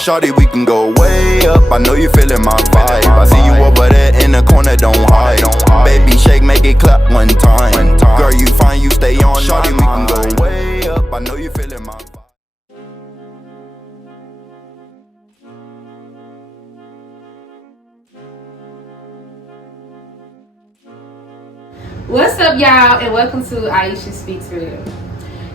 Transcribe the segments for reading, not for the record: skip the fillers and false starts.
Shawty, we can go way up, I know you feeling my vibe. I see you over there in the corner, don't hide. Baby, shake, make it clap one time. Girl, you fine, you stay on. Shawty, we can go way up, I know you feeling my vibe. What's up, y'all, and welcome to Aisha Speaks Real.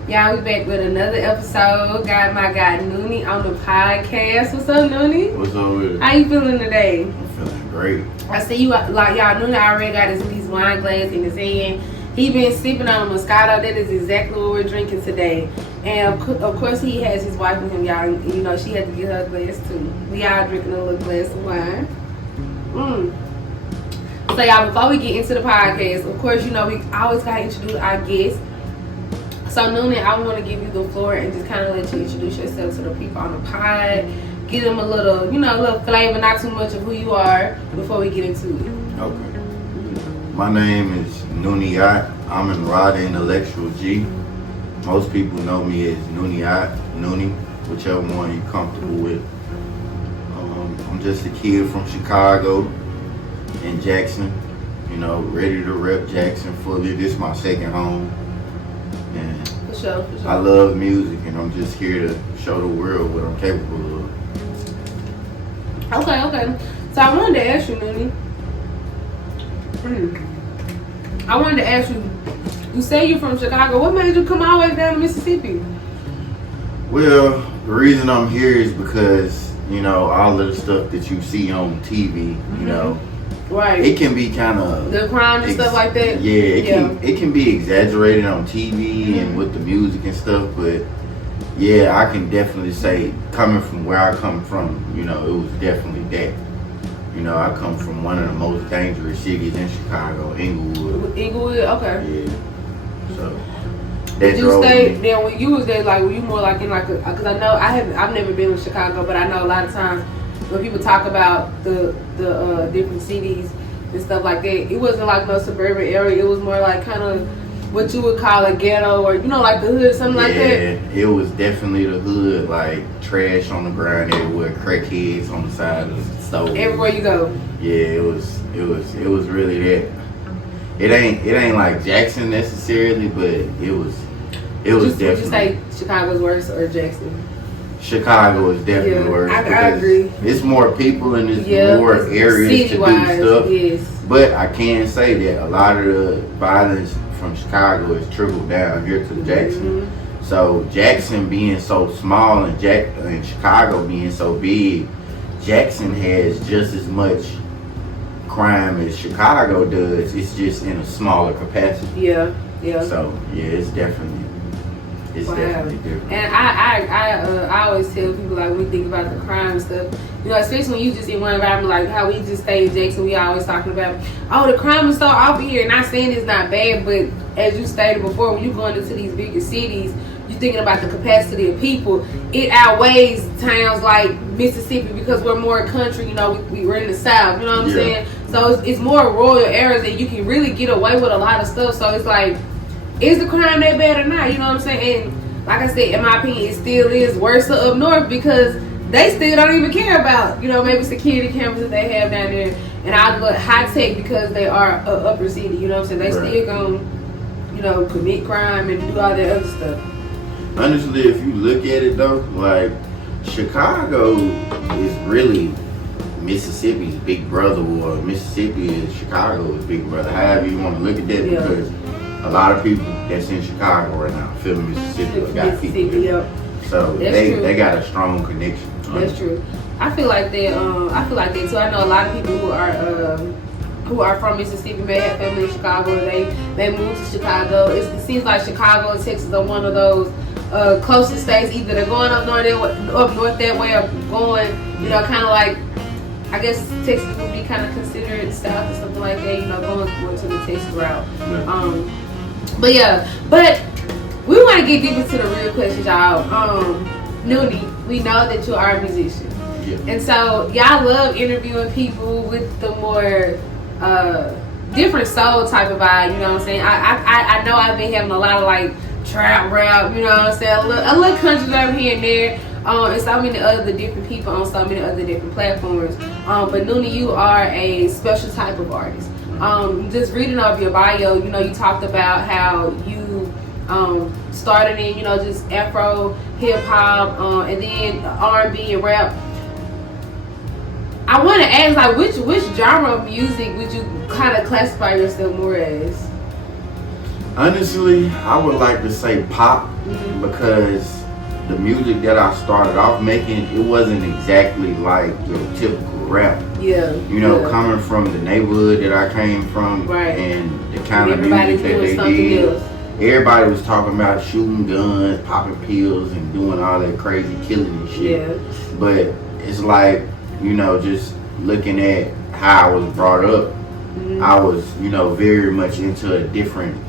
Y'all, we back with another episode. Got my guy Nooney on the podcast. What's up, Nooney? What's up with it? How you feeling today? I'm feeling great. I see you, like y'all, Nooney already got his wine glass in his hand. He been sipping on a Moscato. That is exactly what we're drinking today. And of course, he has his wife with him, y'all. You know, she had to get her glass too. We all drinking a little glass of wine. So y'all, before we get into the podcast, of course, you know, we always gotta introduce our guests. So Nooney, I want to give you the floor and just kind of let you introduce yourself to the people on the pod. Give them a little, you know, a little flavor, not too much of who you are before we get into it. Okay. My name is Nooneyaat. I'm in Rada Intellectual G. Most people know me as Nooneyaat, Nooney, whichever one you're comfortable with. I'm just a kid from Chicago and Jackson. You know, ready to rep Jackson fully. This is my second home. And For sure. I love music, and I'm just here to show the world what I'm capable of. Okay. So I wanted to ask you, Nooney. I wanted to ask you, you say you're from Chicago. What made you come all the way down to Mississippi? Well, the reason I'm here is because, you know, all of the stuff that you see on TV, you know, Right. it can be kind of The crime and stuff like that? Yeah, it can be exaggerated on TV and with the music and stuff, but yeah, I can definitely say, coming from where I come from, you know, it was definitely that. You know, I come from one of the most dangerous cities in Chicago, Inglewood. Inglewood, okay. Yeah. So that Did you drove stay me. there when you was there? Like, were you more like in like a? Because I know I've never been to Chicago, but I know a lot of times when people talk about the different cities and stuff like that, it wasn't like no suburban area. It was more like kind of what you would call a ghetto, or you know, like the hood, something like that. Yeah, it was definitely the hood, like trash on the ground everywhere, crackheads on the side of the stove. Everywhere you go. Yeah, it was really that. It ain't like Jackson necessarily, but it was definitely. Would you say Chicago's worse or Jackson? Chicago is definitely worse. I agree. It's more people and there's more areas to do stuff. Yes. But I can say that a lot of the violence from Chicago is trickled down here to Jackson. So Jackson being so small and Chicago being so big, Jackson has just as much crime as Chicago does. It's just in a smaller capacity. Yeah. So yeah, it's definitely different. And I always tell people, like, when we think about the crime and stuff, you know, especially when you just in one environment, like how we just stayed in Jackson, we always talking about, oh, the crime is so off here. Not saying it's not bad, but as you stated before, when you're going into these bigger cities, you're thinking about the capacity of people. It outweighs towns like Mississippi because we're more country, you know, we're in the South, you know what I'm saying? So it's more rural areas that you can really get away with a lot of stuff. So it's like, is the crime that bad or not? You know what I'm saying? And like I said, in my opinion, it still is worse up north because they still don't even care about, you know, maybe security cameras that they have down there. And I look high tech because they are upper city, you know what I'm saying? They still gonna, you know, commit crime and do all that other stuff. Honestly, if you look at it though, like Chicago is really Mississippi's big brother, or Mississippi is Chicago's big brother. However you want to look at that, because a lot of people that's in Chicago right now feel Mississippi got people here. So they got a strong connection. That's true. I feel like that. I feel like that too. I know a lot of people who are from Mississippi may have family in Chicago. They moved to Chicago. It seems like Chicago and Texas are one of those closest states. Either they're going up north that way, or going, you know, kind of like, I guess Texas would be kind of considered south or something like that. You know, going to the Texas route. But we want to get deep into the real questions, y'all. Nooney, we know that you are a musician. Yeah. And so y'all love interviewing people with the more different soul type of vibe, you know what I'm saying? I know I've been having a lot of like trap rap, you know what I'm saying? A little country rap here and there. and so many other different people on so many other different platforms. But Nooney, you are a special type of artist. Just reading over your bio, you know, you talked about how you started in, you know, just Afro, hip hop, and then R&B and rap. I want to ask, like, which genre of music would you kind of classify yourself more as? Honestly, I would like to say pop, because the music that I started off making, it wasn't exactly like your typical rap. Yeah. You know, coming from the neighborhood that I came from, right, and the kind of music that they did. Else. Everybody was talking about shooting guns, popping pills, and doing all that crazy killing and shit. Yeah. But it's like, you know, just looking at how I was brought up, I was, you know, very much into a different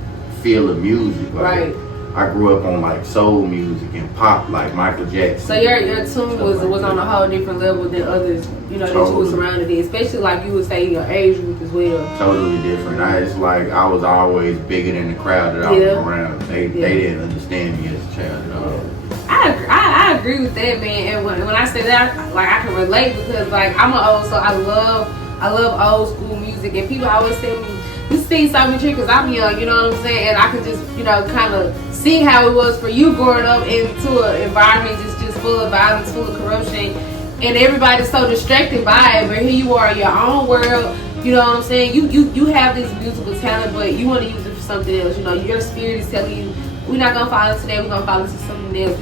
feel of music. Like, right. I grew up on like soul music and pop, like Michael Jackson. So your tune was on a whole different level than others, you know, that you were surrounded in, especially like you would say your age group as well. Totally different. It's like I was always bigger than the crowd that I was around. They didn't understand me as a child at all. I agree with that, man. And when I say that, like, I can relate, because like I'm an old, so I love old school music, and people always tell me this thing saw me because I'm young, you know what I'm saying, and I can just, you know, kind of see how it was for you growing up into an environment just full of violence, full of corruption, and everybody's so distracted by it. But here you are in your own world, you know what I'm saying. You have this musical talent, but you want to use it for something else. You know, your spirit is telling you, we're not gonna follow today. We're gonna follow to something else.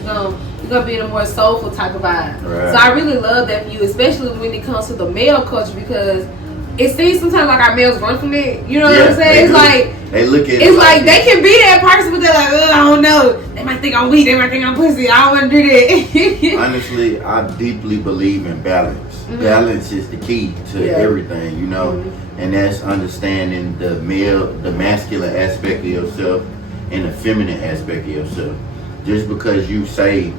We're gonna be in a more soulful type of vibe. Right. So I really love that for you, especially when it comes to the male culture, because it seems sometimes like our males run from it. You know what I'm saying? It's like they look at it's like they can be that person, but they're like, I don't know. They might think I'm weak. They might think I'm pussy. I don't want to do that. Honestly, I deeply believe in balance. Balance is the key to everything, you know, and that's understanding the masculine aspect of yourself and the feminine aspect of yourself. Just because you say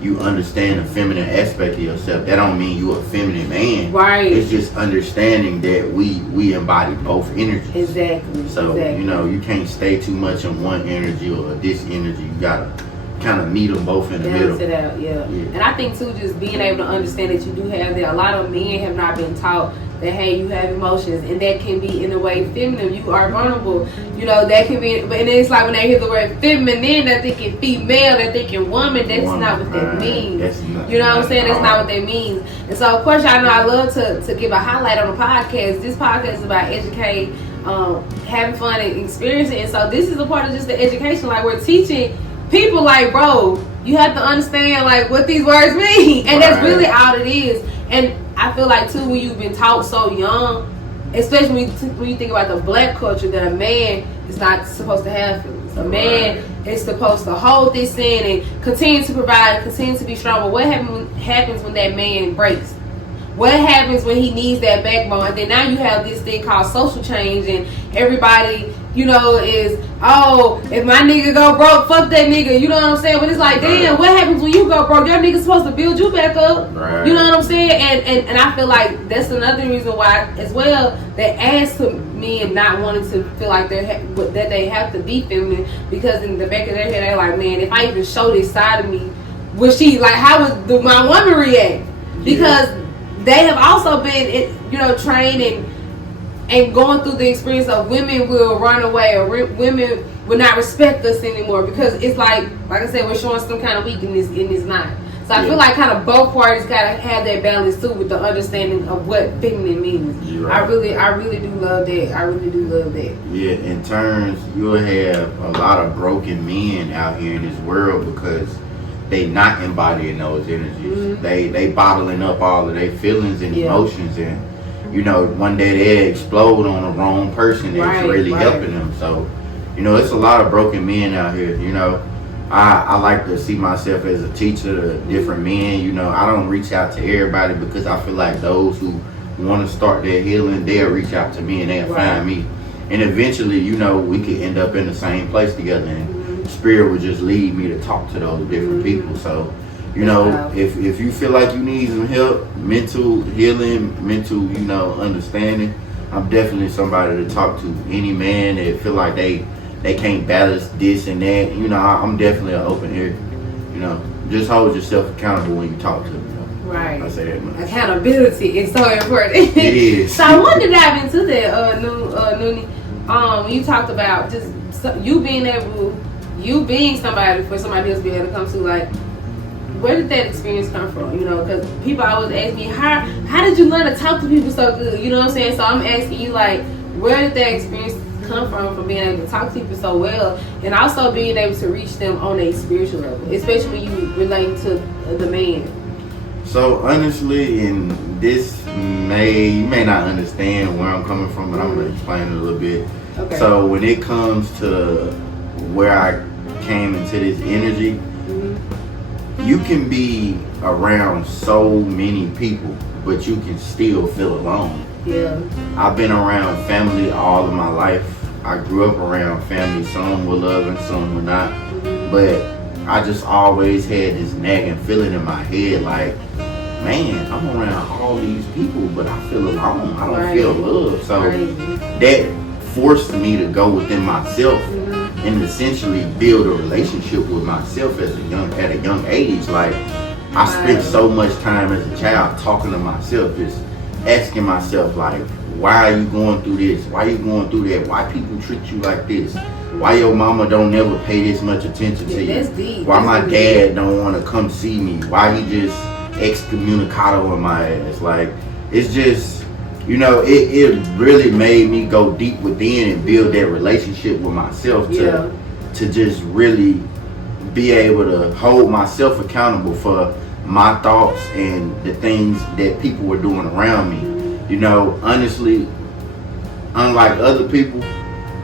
you understand the feminine aspect of yourself, that don't mean you're a feminine man. Right. It's just understanding that we embody both energies. Exactly. So, you know, you can't stay too much in one energy or this energy. You gotta kind of meet them both in the middle. Balance it out, yeah. And I think too, just being able to understand that you do have that. A lot of men have not been taught that, hey, you have emotions, and that can be in a way feminine. You are vulnerable, you know. That can be, and it's like when they hear the word feminine, they're thinking female, they're thinking woman. That's not what that means. You know what I'm saying? That's not what that means. And so, of course, y'all know I love to give a highlight on the podcast. This podcast is about educate, having fun and experiencing. And so this is a part of just the education. Like, we're teaching people, like, bro, you have to understand like what these words mean, and that's really all it is. And I feel like too, when you've been taught so young, especially when you think about the black culture, that a man is not supposed to have feelings. A man is supposed to hold this in and continue to provide, continue to be strong. But what happens when that man breaks? What happens when he needs that backbone? And then now you have this thing called social change, and everybody, you know, is, oh, if my nigga go broke, fuck that nigga. You know what I'm saying? But it's like, damn, what happens when you go broke? Your nigga's supposed to build you back up. You know what I'm saying? And I feel like that's another reason why, as well, that adds to men not wanting to feel like that they have to be feminine, because in the back of their head, they're like, man, if I even show this side of me, would she, like, how would my woman react? Because they have also been, you know, trained and going through the experience of women will run away, or women will not respect us anymore, because it's like I said, we're showing some kind of weakness, and it's not. So I feel like kind of both parties gotta have that balance too, with the understanding of what feminine means. I really do love that. I really do love that. Yeah, in turns, you'll have a lot of broken men out here in this world because they not embodying those energies. They bottling up all of their feelings and emotions, and you know, one day they explode on the wrong person that's really helping them. So, you know, it's a lot of broken men out here. You know, I like to see myself as a teacher to different men. You know, I don't reach out to everybody, because I feel like those who want to start their healing, they'll reach out to me and they'll find me. And eventually, you know, we could end up in the same place together, and Spirit would just lead me to talk to those different people. So, you know, if you feel like you need some help, mental healing, mental, you know, understanding, I'm definitely somebody to talk to. Any man that feel like they can't balance this and that, you know, I'm definitely an open ear, you know. just hold yourself accountable when you talk to them. Right. I say that much. Accountability is so important. It is. So I wanted to dive into that, Nooney. You talked about just you being somebody for somebody else to be able to come to. Like, where did that experience come from? You know, because people always ask me, how did you learn to talk to people so good? You know what I'm saying? So I'm asking you, like, where did that experience come from being able to talk to people so well, and also being able to reach them on a spiritual level, especially when you relate to the man. So honestly, and this you may not understand where I'm coming from, but I'm gonna explain it a little bit. Okay. So when it comes to where I came into this energy, you can be around so many people, but you can still feel alone. Yeah. I've been around family all of my life. I grew up around family. Some were loving, some were not. But I just always had this nagging feeling in my head like, man, I'm around all these people, but I feel alone. I don't feel love. So that forced me to go within myself and essentially build a relationship with myself at a young age. Like, I spent so much time as a child talking to myself, just asking myself, like, why are you going through this? Why are you going through that? Why people treat you like this? Why your mama don't never pay this much attention to you? That's deep. Why my dad don't want to come see me? Why he just excommunicado on my ass? Like, it's just, you know, it really made me go deep within and build that relationship with myself to just really be able to hold myself accountable for my thoughts and the things that people were doing around me. You know, honestly, unlike other people,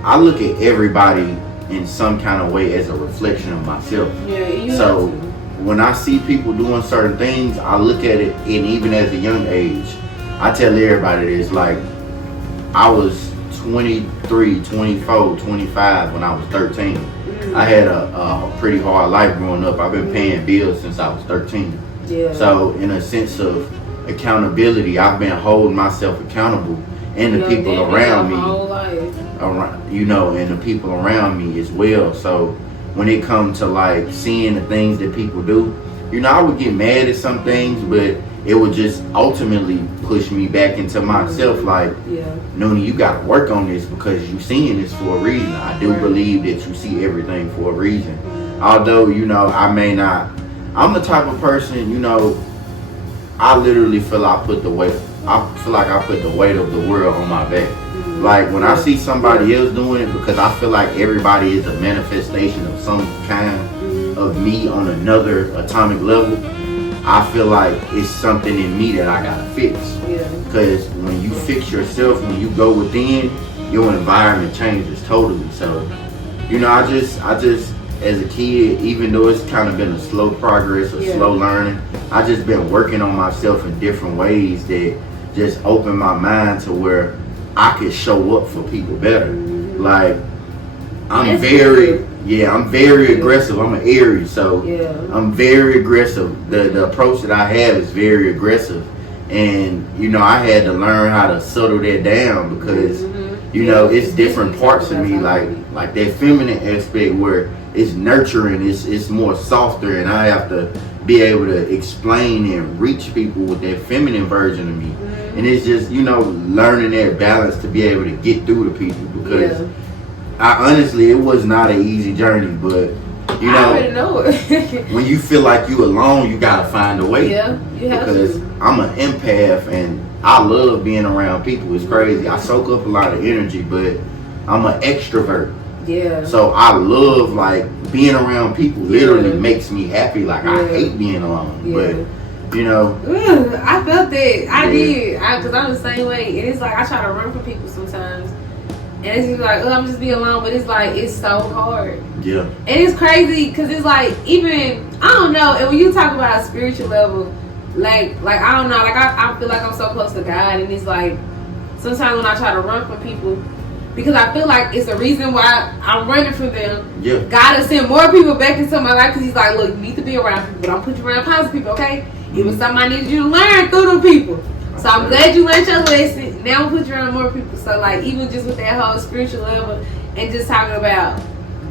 I look at everybody in some kind of way as a reflection of myself. So when I see people doing certain things, I look at it, and even at a young age, I tell everybody this, like, I was 23, 24, 25 when I was 13. I had a pretty hard life growing up. I've been paying bills since I was 13. So in a sense of accountability, I've been holding myself accountable, and the people around me, you know, and the people around me as well. So when it comes to like seeing the things that people do, you know, I would get mad at some things, but it would just ultimately push me back into myself. Like, Nooney, you got to work on this because you seeing this for a reason. I do believe that you see everything for a reason. Although, you know, I may not. I'm the type of person, you know, I literally feel I put the weight. I feel like I put the weight of the world on my back. Like, when I see somebody else doing it, because I feel like everybody is a manifestation of some kind of me on another atomic level, I feel like it's something in me that I gotta fix. Because when you fix yourself, when you go within, your environment changes totally. So, you know, I just as a kid, even though it's kind of been a slow progress, slow learning, I just been working on myself in different ways that just open my mind to where I could show up for people better. Like, I'm very aggressive. I'm an Aries, so I'm very aggressive. The approach that I have is very aggressive, and you know, I had to learn how to settle that down because you know, it's different parts of me, like that feminine aspect where it's nurturing, it's more softer, and I have to be able to explain and reach people with that feminine version of me. And it's just, you know, learning that balance to be able to get through to people, because I honestly, it was not an easy journey, but you know, I already know it. when you feel like you alone, you gotta find a way. You have because to. I'm an empath and I love being around people. It's crazy. I soak up a lot of energy, but I'm an extrovert. So I love, like, being around people literally makes me happy. Like, I hate being alone. But, you know. I felt that. I did. Because I'm the same way. And it's like, I try to run from people sometimes. And it's just like, I'm just being alone. But it's like, it's so hard. And it's crazy because it's like, even, I don't know. And when you talk about a spiritual level, like I don't know. Like, I feel like I'm so close to God. And it's like, sometimes when I try to run from people, because I feel like it's the reason why I'm running from them. God has sent more people back into my life because He's like, look, you need to be around people. Don't put you around positive people, okay? It was something I needed you to learn through them people. So I'm glad you learned your lesson. Now I'm put you around more people. So, like, even just with that whole spiritual level and just talking about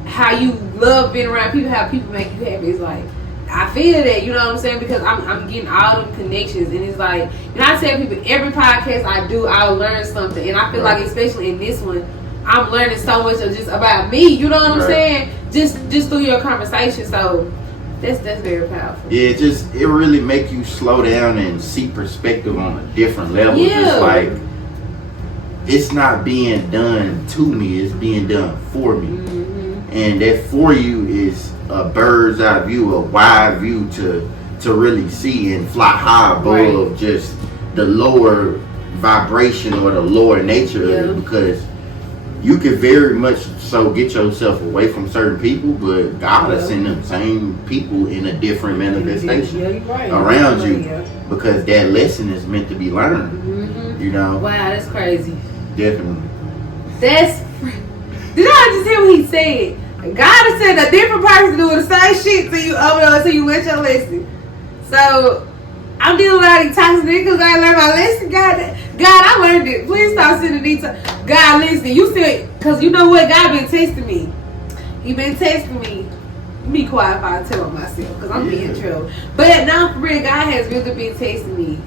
how you love being around people, how people make you happy, it's like, I feel that, you know what I'm saying? Because I'm getting all them connections, and it's like, and I tell people every podcast I do, I'll learn something, and I feel like especially in this one, I'm learning so much of just about me. You know what I'm saying? Just through your conversation. So that's very powerful. Yeah, it really make you slow down and see perspective on a different level. Yeah. Just like it's not being done to me; it's being done for me, and that for you is a bird's eye view, a wide view to really see and fly high above just the lower vibration or the lower nature of it, because you can very much so get yourself away from certain people, but God has sent them same people in a different manifestation around you, because that lesson is meant to be learned. You know? Wow, that's crazy. Definitely. Did I just hear what he said? God has sent a different person doing the same shit to you over there until you learn your lesson. So I'm dealing with all these toxic niggas. I learned my lesson. God, I learned it. Please stop sending these. God, listen. You said, because you know what? God been testing me. He been testing me. Be quiet if I tell on myself, because I'm being in trouble. But now, for real, God has really been testing me.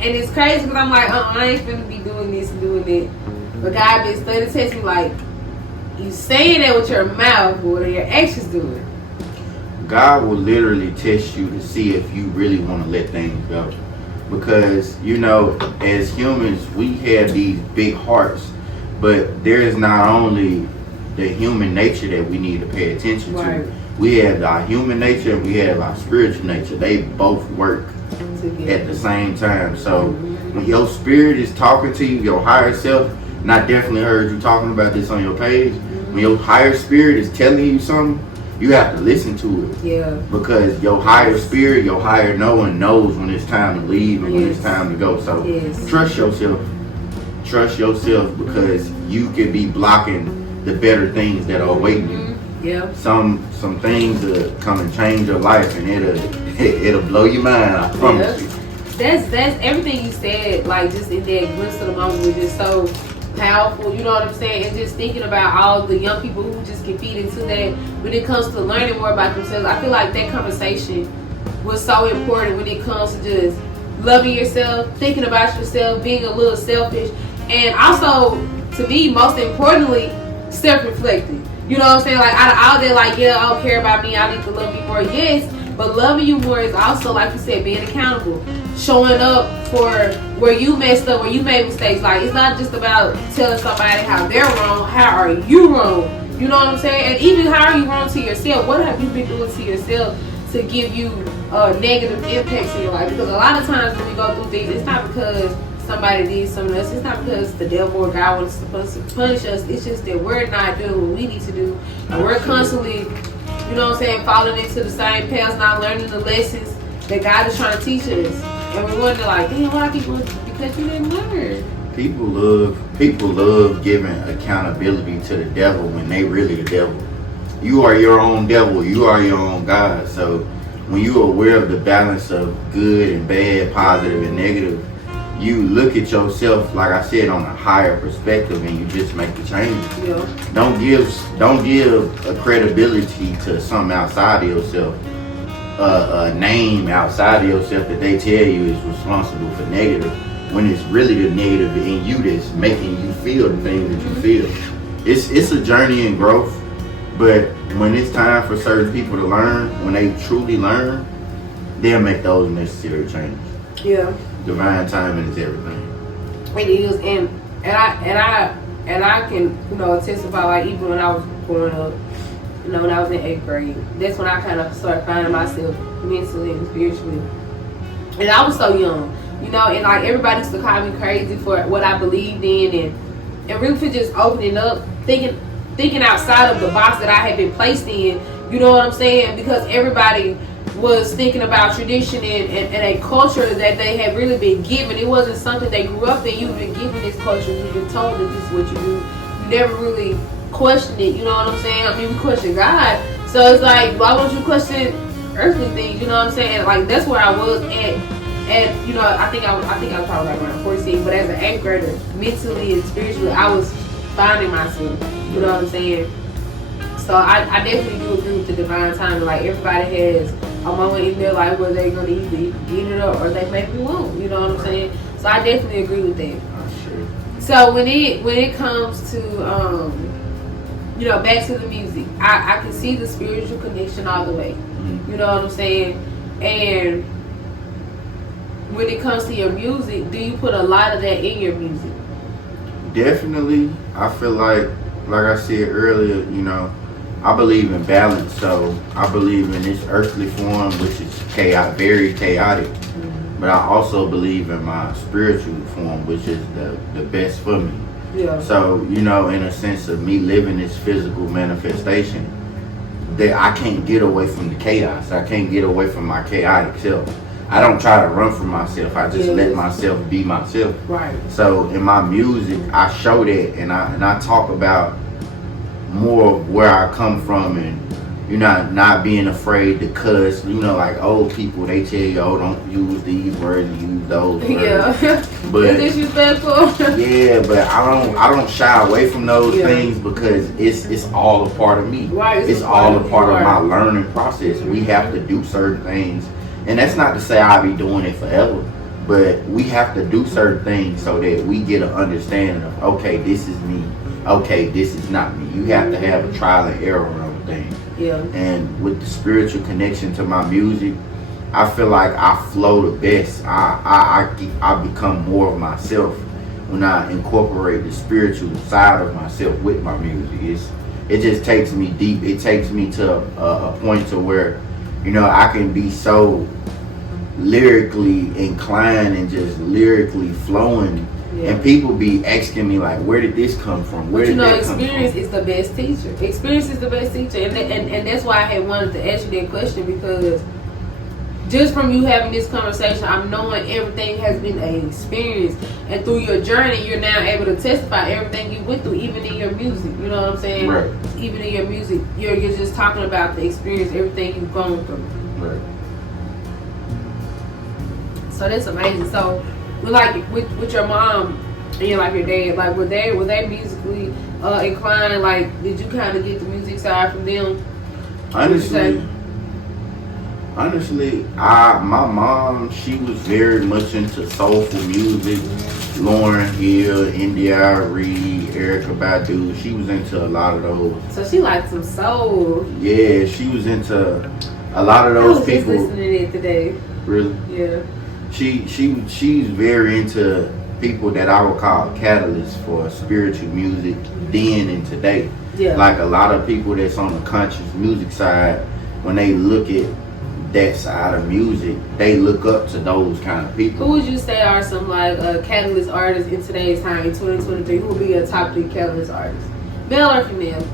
And it's crazy because I'm like, I ain't finna be doing this and doing that. But God been studying to test me like, you saying that with your mouth, but what are your actions doing? God will literally test you to see if you really want to let things go. Because, you know, as humans, we have these big hearts, but there is not only the human nature that we need to pay attention to. We have our human nature and we have our spiritual nature. They both work at the same time. So when your spirit is talking to you, your higher self, and I definitely heard you talking about this on your page, when your higher spirit is telling you something, you have to listen to it. Yeah. Because your higher spirit, your higher knowing knows when it's time to leave and when it's time to go. So trust yourself. Trust yourself, because you could be blocking the better things that are awaiting you. Yeah. Some things will come and change your life, and it'll blow your mind. I promise you. That's everything you said. Like, just in that glimpse of the moment was just so powerful. You know what I'm saying? And just thinking about all the young people who just can feed into that when it comes to learning more about themselves. I feel like that conversation was so important when it comes to just loving yourself, thinking about yourself, being a little selfish, and also, to me, most importantly, self-reflecting. You know what I'm saying? Like, out of all that, like, yeah, I don't care about me, I need to love me more. Yes, but loving you more is also, like you said, being accountable. Showing up for where you messed up, where you made mistakes. Like, it's not just about telling somebody how they're wrong. How are you wrong? You know what I'm saying? And even how are you wrong to yourself? What have you been doing to yourself to give you negative impacts in your life? Because a lot of times when we go through things, it's not because somebody did something else. It's not because the devil or God wants to punish us. It's just that we're not doing what we need to do. And we're constantly, you know what I'm saying, falling into the same paths, not learning the lessons that God is trying to teach us. And we wonder, like, damn, why people? Because you didn't learn. People love giving accountability to the devil when they really the devil. You are your own devil. You are your own God. So when you're aware of the balance of good and bad, positive and negative, you look at yourself, like I said, on a higher perspective, and you just make the changes. Yeah. Don't give a credibility to something outside of yourself. A name outside of yourself that they tell you is responsible for negative, when it's really the negative in you that's making you feel the things that you feel. It's a journey and growth, but when it's time for certain people to learn, when they truly learn, they'll make those necessary changes. Yeah. Divine timing is everything. It is, and I can, you know, testify, like, even when I was growing up, you know, when I was in 8th grade, that's when I kind of started finding myself mentally and spiritually. And I was so young, you know, and like everybody used to call me crazy for what I believed in, and really for just opening up, thinking outside of the box that I had been placed in. You know what I'm saying? Because everybody was thinking about tradition and a culture that they had really been given. It wasn't something they grew up in. You've been given this culture. You've been told that this is what you do. You never really question it, you know what I'm saying? I mean, we question God, so it's like, why won't you question earthly things? You know what I'm saying? Like, that's where I was at, and you know, I think I was probably like around 14, but as an 8th grader, mentally and spiritually, I was finding myself. You know what I'm saying? So I definitely do agree with the divine timing. Like, everybody has a moment in their life where they're gonna either eat it up or they maybe won't. You know what I'm saying? So I definitely agree with that. Sure. So when it comes to back to the music, I can see the spiritual connection all the way. You know what I'm saying? And when it comes to your music, do you put a lot of that in your music? Definitely. I feel like I said earlier, I believe in balance. So I believe in this earthly form, which is chaotic, very chaotic. But I also believe in my spiritual form, which is the best for me. Yeah. So, in a sense of me living this physical manifestation, that I can't get away from the chaos. I can't get away from my chaotic self. I don't try to run from myself. I just let myself be myself. Right. So in my music, I show that, and I talk about more of where I come from, and not being afraid to cuss. Like old people, they tell you, oh, don't use these words, use those words. Yeah. But it's disrespectful. yeah, but I don't shy away from those things because it's all a part of me. Right. It's all a part of my learning process. We have to do certain things. And that's not to say I'll be doing it forever, but we have to do certain things so that we get an understanding of, okay, this is me. Okay, this is not me. You have to have a trial and error on things. Yeah. And with the spiritual connection to my music, I feel like I flow the best. I become more of myself when I incorporate the spiritual side of myself with my music. It just takes me deep. It takes me to a point to where I can be so lyrically inclined and just lyrically flowing. Yeah. And people be asking me, like, where did this come from? Where did that come from? Experience is the best teacher. Experience is the best teacher. And that's why I had wanted to ask you that question, because just from you having this conversation, I'm knowing everything has been an experience. And through your journey, you're now able to testify everything you went through, even in your music. You know what I'm saying? Right. Even in your music, you're just talking about the experience, everything you've gone through. Right. So that's amazing. So, with your mom and your dad, were they musically inclined? Like, did you kind of get the music side from them? Honestly, my mom, she was very much into soulful music. Lauryn Hill, India Reed, Erykah Badu. She was into a lot of those. So she liked some soul. Yeah, she was into a lot of those people. I was just listening to it today. Really? Yeah. She's very into people that I would call catalysts for spiritual music then and today. Yeah. Like a lot of people that's on the conscious music side, when they look at that side of music, they look up to those kind of people. Who would you say are some catalyst artists in today's time, in 2023? Who would be your top 3 catalyst artists? Male or female?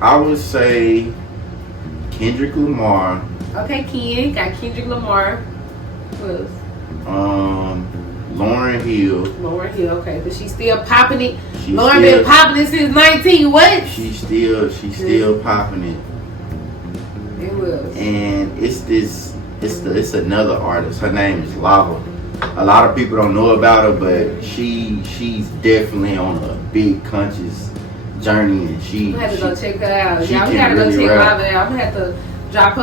I would say Kendrick Lamar. Okay, Ken. Got Kendrick Lamar. Who else? Lauryn Hill. Lauryn Hill, okay. But she's still popping it. She's Lauryn been popping it since 19. What? She's still popping it. It was. And it's another artist. Her name is Lava. A lot of people don't know about her, but she's definitely on a big conscious journey, and I'm gonna have to go check her out. Yeah, we gotta go check Lava out. I'm gonna have to drop her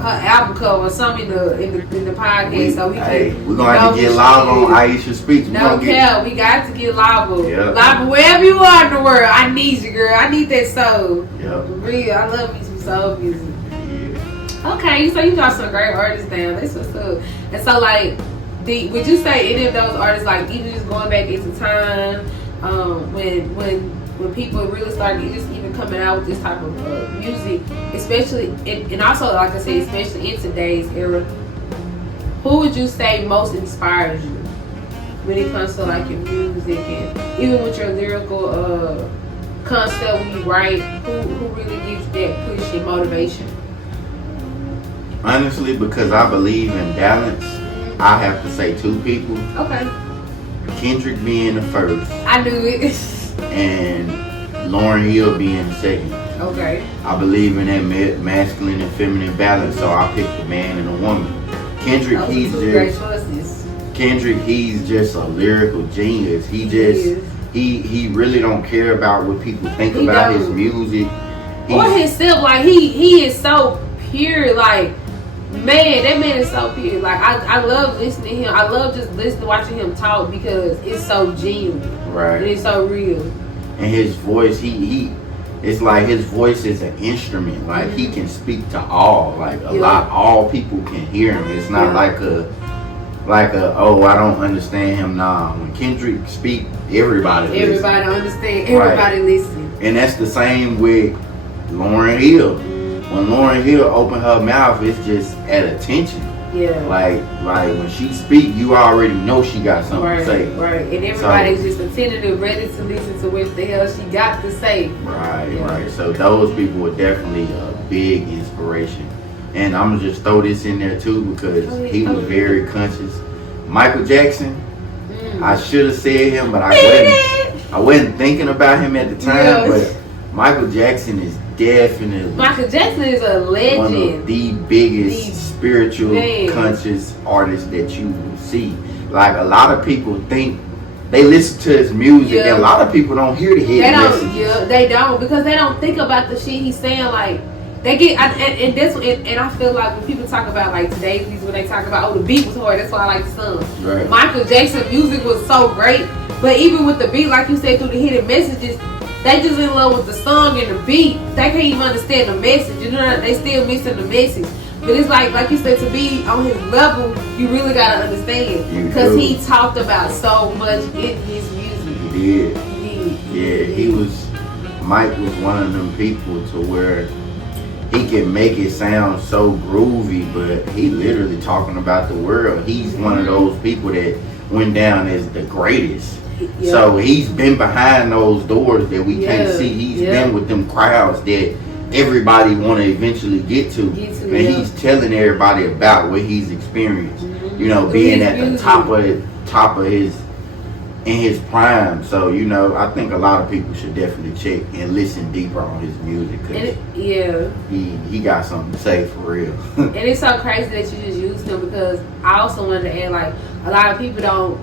album cover or something in the podcast, so we can. We're gonna have to get Lava on Aisha Speaks. No cap, we got to get Lava. Yeah. Lava, wherever you are in the world, I need you, girl. I need that soul. Yeah. For real, I love me some soul music. Yeah. Okay, so you got some great artists down. That's what's up. And so, would you say any of those artists, even just going back into time, when people really started just even coming out with this type of music, especially, and also, like I said, especially in today's era, who would you say most inspires you when it comes to your music, and even with your lyrical concept when you write, who really gives you that push and motivation? Honestly, because I believe in balance, I have to say 2 people. Okay. Kendrick being the first. I knew it. And Lauryn Hill being the second. Okay. I believe in that masculine and feminine balance, so I picked a man and a woman. Kendrick, he's just a lyrical genius. He really don't care about what people think about his music. Or himself. He is so pure. Like, man, that man is so pure. Like, I love listening to him. I love just watching him talk because it's so genuine. Right. And it's so real. And his voice, it's like his voice is an instrument. Like he can speak to all. Like all people can hear him. It's not like a oh, I don't understand him. Nah, when Kendrick speak, everybody understand. Everybody listen. And that's the same with Lauryn Hill. When Lauryn Hill open her mouth, it's just at attention. Yeah. Like when she speak, you already know she got something to say. Right. And everybody's just attentive, ready to listen to what the hell she got to say. Right. So those people were definitely a big inspiration. And I'm gonna just throw this in there too because he was very conscious. Michael Jackson, I should have said him, but I wasn't thinking about him at the time. But Michael Jackson is definitely a legend. One of the biggest spiritual conscious artists that you will see. Like a lot of people think they listen to his music, and a lot of people don't hear the hidden messages. Yeah, they don't because they don't think about the shit he's saying. Like they get, and I feel like when people talk about like today's music, when they talk about the beat was hard, that's why I like the song. Right. Michael Jackson's music was so great, but even with the beat, like you said, through the hidden messages. They just in love with the song and the beat. They can't even understand the message. You know, they still missing the message. But it's like you said, to be on his level, you really gotta understand because he talked about so much in his music. He did. Mike was one of them people to where he can make it sound so groovy, but he literally talking about the world. He's one of those people that went down as the greatest. Yeah. So he's been behind those doors that we can't see. He's been with them crowds that everybody want to eventually get to. And he's telling everybody about what he's experienced. You know, being at the top of his prime. So I think a lot of people should definitely check and listen deeper on his music because he got something to say for real. And it's so crazy that you just used him because I also wanted to add, like, a lot of people don't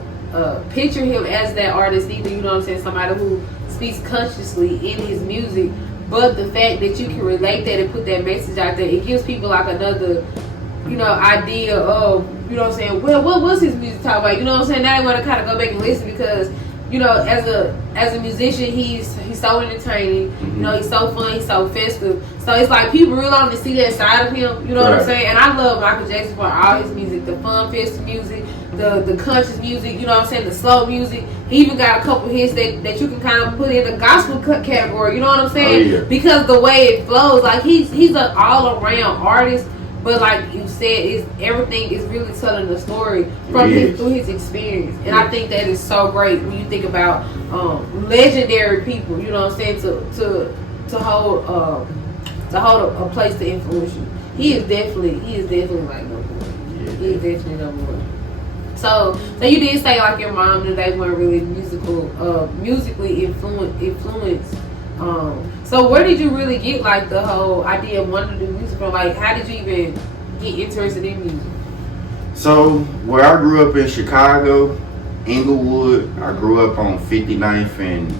picture him as that artist either, you know what I'm saying, somebody who speaks consciously in his music, but the fact that you can relate that and put that message out there, it gives people like another, idea of, you know what I'm saying, well, what was his music talking about, you know what I'm saying, now they want to kind of go back and listen because, as a musician, he's so entertaining, he's so fun, he's so festive, so it's like people really want to see that side of him, you know what I'm saying, and I love Michael Jackson for all his music, the fun, festive music, the conscious music, you know what I'm saying, the slow music. He even got a couple hits that you can kind of put in the gospel category, you know what I'm saying? Because the way it flows, like he's an all-around artist, but like you said, everything is really telling the story through his experience. And I think that is so great when you think about legendary people, you know what I'm saying, to hold a place to influence you. He is definitely like number one. He is definitely number one. So you did say like your mom and they weren't really musically influenced. So where did you really get like the whole idea of wanting to do music from? Like how did you even get interested in music? So where I grew up in Chicago, Inglewood, I grew up on 59th and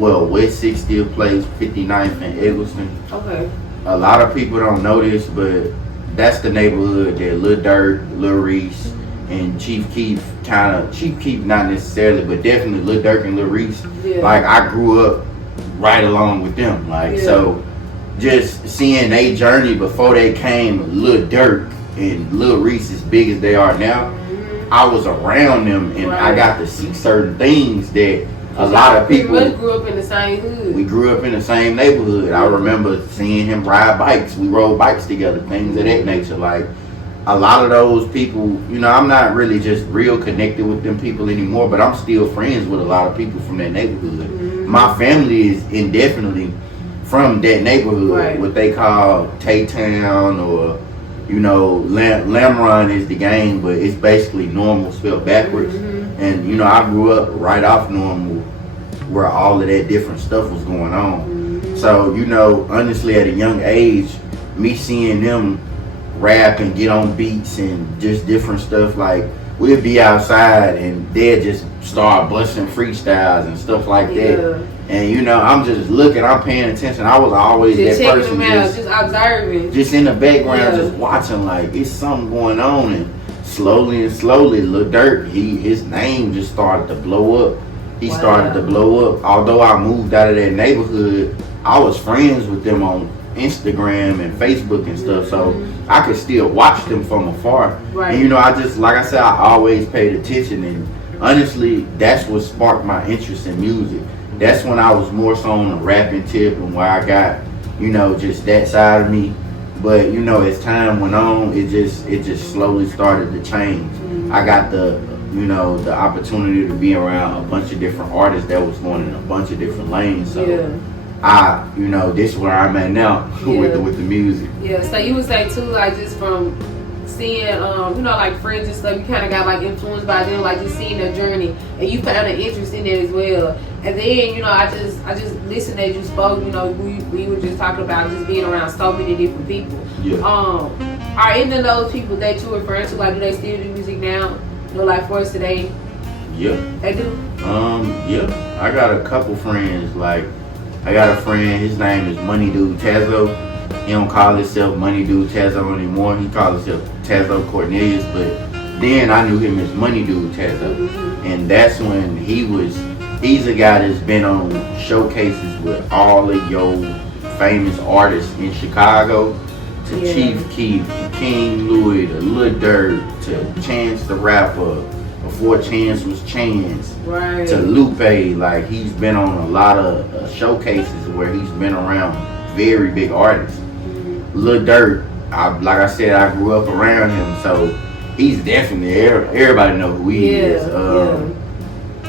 West 60th Place, 59th and Eggleston. Okay. A lot of people don't know this, but that's the neighborhood that Lil Durk, Lil Reese, and Chief Keef not necessarily, but definitely Lil Durk and Lil Reese. Yeah. Like I grew up right along with them. Like so just seeing their journey before they came Lil Durk and Lil Reese as big as they are now, I was around them and I got to see certain things that a lot of people grew up in the same hood. We grew up in the same neighborhood. I remember seeing him ride bikes. We rode bikes together, things of that nature. Like a lot of those people, I'm not really just real connected with them people anymore, but I'm still friends with a lot of people from that neighborhood. My family is indefinitely from that neighborhood, what they call Tay-Town or, Lamron is the gang, but it's basically Normal spelled backwards. And, I grew up right off Normal where all of that different stuff was going on. So, honestly, at a young age, me seeing them rap and get on beats and just different stuff, like we'd be outside and they'd just start busting freestyles and stuff like that. And you know, I'm just looking, I'm paying attention. I was always just that person, checking them out, just observing, just in the background, Yeah. just watching. Like it's something going on, and slowly, Lil Durk, his name just started to blow up. He Wow. started to blow up. Although I moved out of that neighborhood, I was friends with them on Instagram and Facebook and stuff, so I could still watch them from afar. Right. And you know, I just, like I said, I always paid attention, and honestly, that's what sparked my interest in music. That's when I was more so on the rapping tip and where I got, you know, just that side of me. But you know, as time went on, it just slowly started to change. I got the opportunity to be around a bunch of different artists that was going in a bunch of different lanes. So this is where I'm at now with the music. Yeah, so you would say too, like just from seeing, like friends and stuff, you kind of got like influenced by them, like just seeing their journey, and you found an interest in it as well. And then, I just listened as you spoke. We were just talking about just being around so many different people. Yeah. Are any of those people that you referring to, like, do they still do music now? Like for us today? Yeah. They do? Yeah. I got a couple friends. Like, I got a friend, his name is Money Dude Tazo. He don't call himself Money Dude Tazo anymore. He calls himself Tazo Cornelius, but then I knew him as Money Dude Tazo. And that's when he's a guy that's been on showcases with all of your famous artists in Chicago, to Chief Keef, to King Louis, to Lil Durk, to Chance the Rapper, before Chance was Chance, right, to Lupe. Like, he's been on a lot of showcases where he's been around very big artists. Lil Durk, like I said, I grew up around him, so he's definitely, everybody know who he is.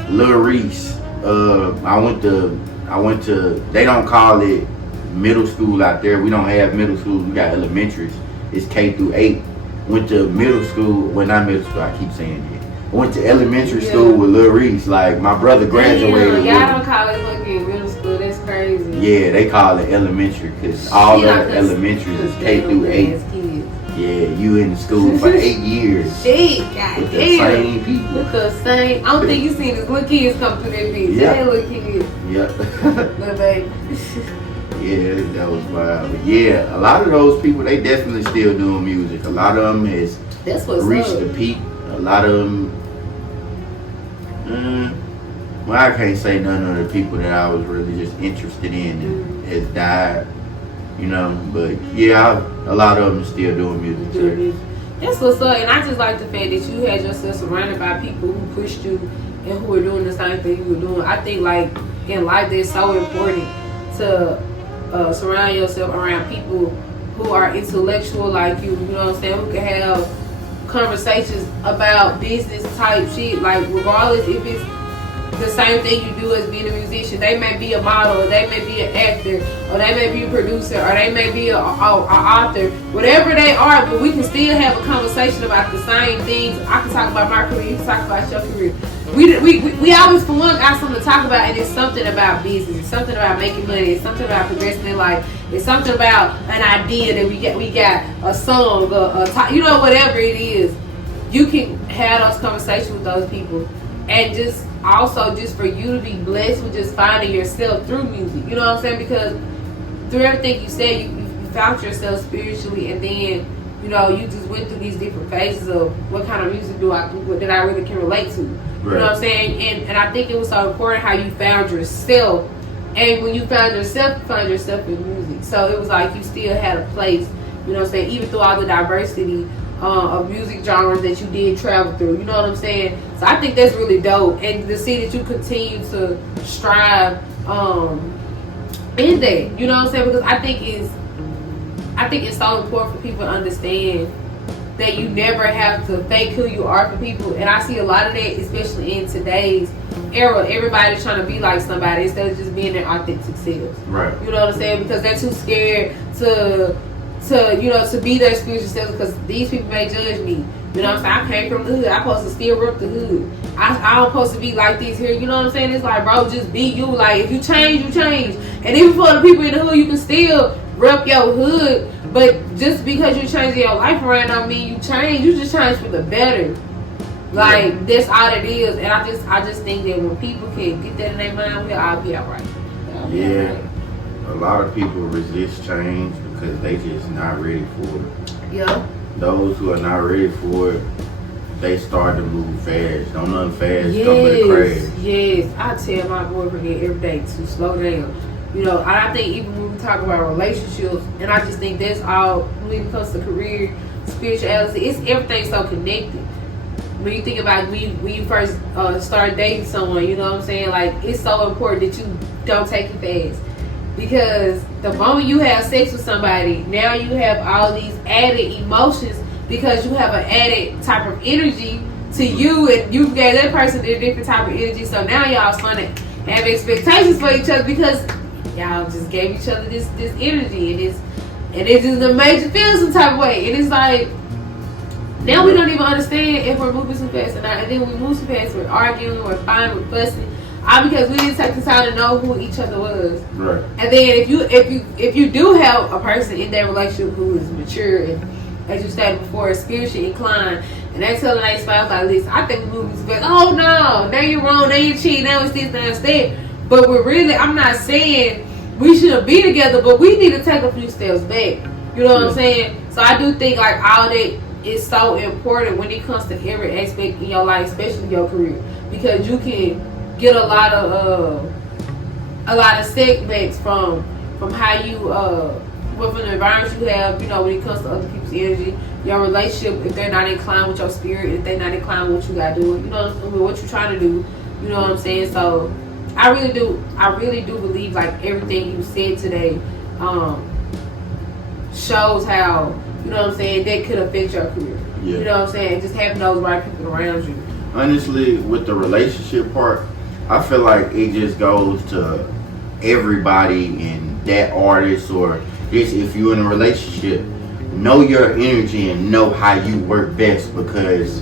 Lil Reese, I went to, they don't call it middle school out there. We don't have middle school, we got elementaries. It's K through 8. Went to middle school, well, not middle school, I keep saying it. Went to elementary school with Lil Reese. Like, my brother graduated. Y'all don't call it looking middle school, that's crazy. Yeah, they call it elementary because all the elementaries is K through 8. Yeah, you in school for 8 years. Shit, with goddamn. the same people. With the same. I don't think you seen these little kids come through that bitch. Yeah. Little kids. Yep. Little baby. Yeah, that was wild. But yeah, a lot of those people, they definitely still doing music. A lot of them has reached the peak. A lot of them, well, I can't say none of the people that I was really just interested in has died, But yeah, a lot of them still doing music too. That's what's up, and I just like the fact that you had yourself surrounded by people who pushed you and who are doing the same thing you were doing. I think, like, in life, it's so important to surround yourself around people who are intellectual like you. You know what I'm saying? Who can have conversations about business type shit. Like, regardless if it's the same thing you do as being a musician, they may be a model, or they may be an actor, or they may be a producer, or they may be a author, whatever they are, but we can still have a conversation about the same things. I can talk about my career, you can talk about your career. We always, for one, got something to talk about, and it's something about business, it's something about making money, it's something about progressing in life, it's something about an idea that we got a song, whatever it is. You can have those conversations with those people, and just also just for you to be blessed with just finding yourself through music. You know what I'm saying? Because through everything you said, you found yourself spiritually, and then you just went through these different phases of what kind of music that I really can relate to. Right. You know what I'm saying? And I think it was so important how you found yourself. And when you found yourself in music. So it was like you still had a place, you know what I'm saying, even through all the diversity of music genres that you did travel through. You know what I'm saying? So I think that's really dope. And to see that you continue to strive in that. You know what I'm saying? Because I think it's so important for people to understand that you never have to fake who you are for people. And I see a lot of that, especially in today's era. Everybody's trying to be like somebody instead of just being their authentic selves. Right. You know what I'm saying? Because they're too scared to be their spiritual selves, because these people may judge me. You know what I'm saying? I came from the hood. I'm supposed to still rep the hood. I'm supposed to be like this here. You know what I'm saying? It's like, bro, just be you. Like, if you change, you change. And even for the people in the hood, you can still rep your hood. But just because you're changing your life around don't mean you change. You just change for the better. Like, that's all it is. And I just think that when people can get that in their mind, we'll all be alright. Yeah, a lot of people resist change because they just not ready for it. Yeah. Those who are not ready for it, they start to move fast. Don't nothing fast come with a crash. Yes, I tell my boyfriend every day to slow down. You know, I think even when we talk about relationships, and I just think that's all when it comes to career, spirituality, it's everything so connected. When you think about when you first start dating someone, you know what I'm saying? Like, it's so important that you don't take it fast. Because the moment you have sex with somebody, now you have all these added emotions because you have an added type of energy to you, and you gave that person a different type of energy. So now y'all starting to have expectations for each other because y'all just gave each other this energy, and it just made you feel some type of way. And it's like, now we don't even understand if we're moving too fast or not. And then when we move too fast, we're arguing, we're fighting, we're fussing. All because we didn't take the time to know who each other was. Right. And then if you do have a person in that relationship who is mature and, as you stated before, spiritually inclined, and they telling their spouse like, listen, I think we're moving too fast. Oh no, now you're wrong, now you're cheating, now it's this, now it's that. But we're really, I'm not saying we shouldn't be together, but we need to take a few steps back. You know what I'm saying? So I do think like all that is so important when it comes to every aspect in your life, especially your career, because you can get a lot of setbacks from how you from the environment you have, you know, when it comes to other people's energy, your relationship, if they're not inclined with your spirit, if they're not inclined with what you got doing, you know, what you're trying to do, you know what I'm saying? So I really do believe like everything you said today shows how, you know what I'm saying, that could affect your career. Yeah. You know what I'm saying? Just having those right people around you. Honestly, with the relationship part, I feel like it just goes to everybody in that artist or just if you're in a relationship, know your energy and know how you work best, because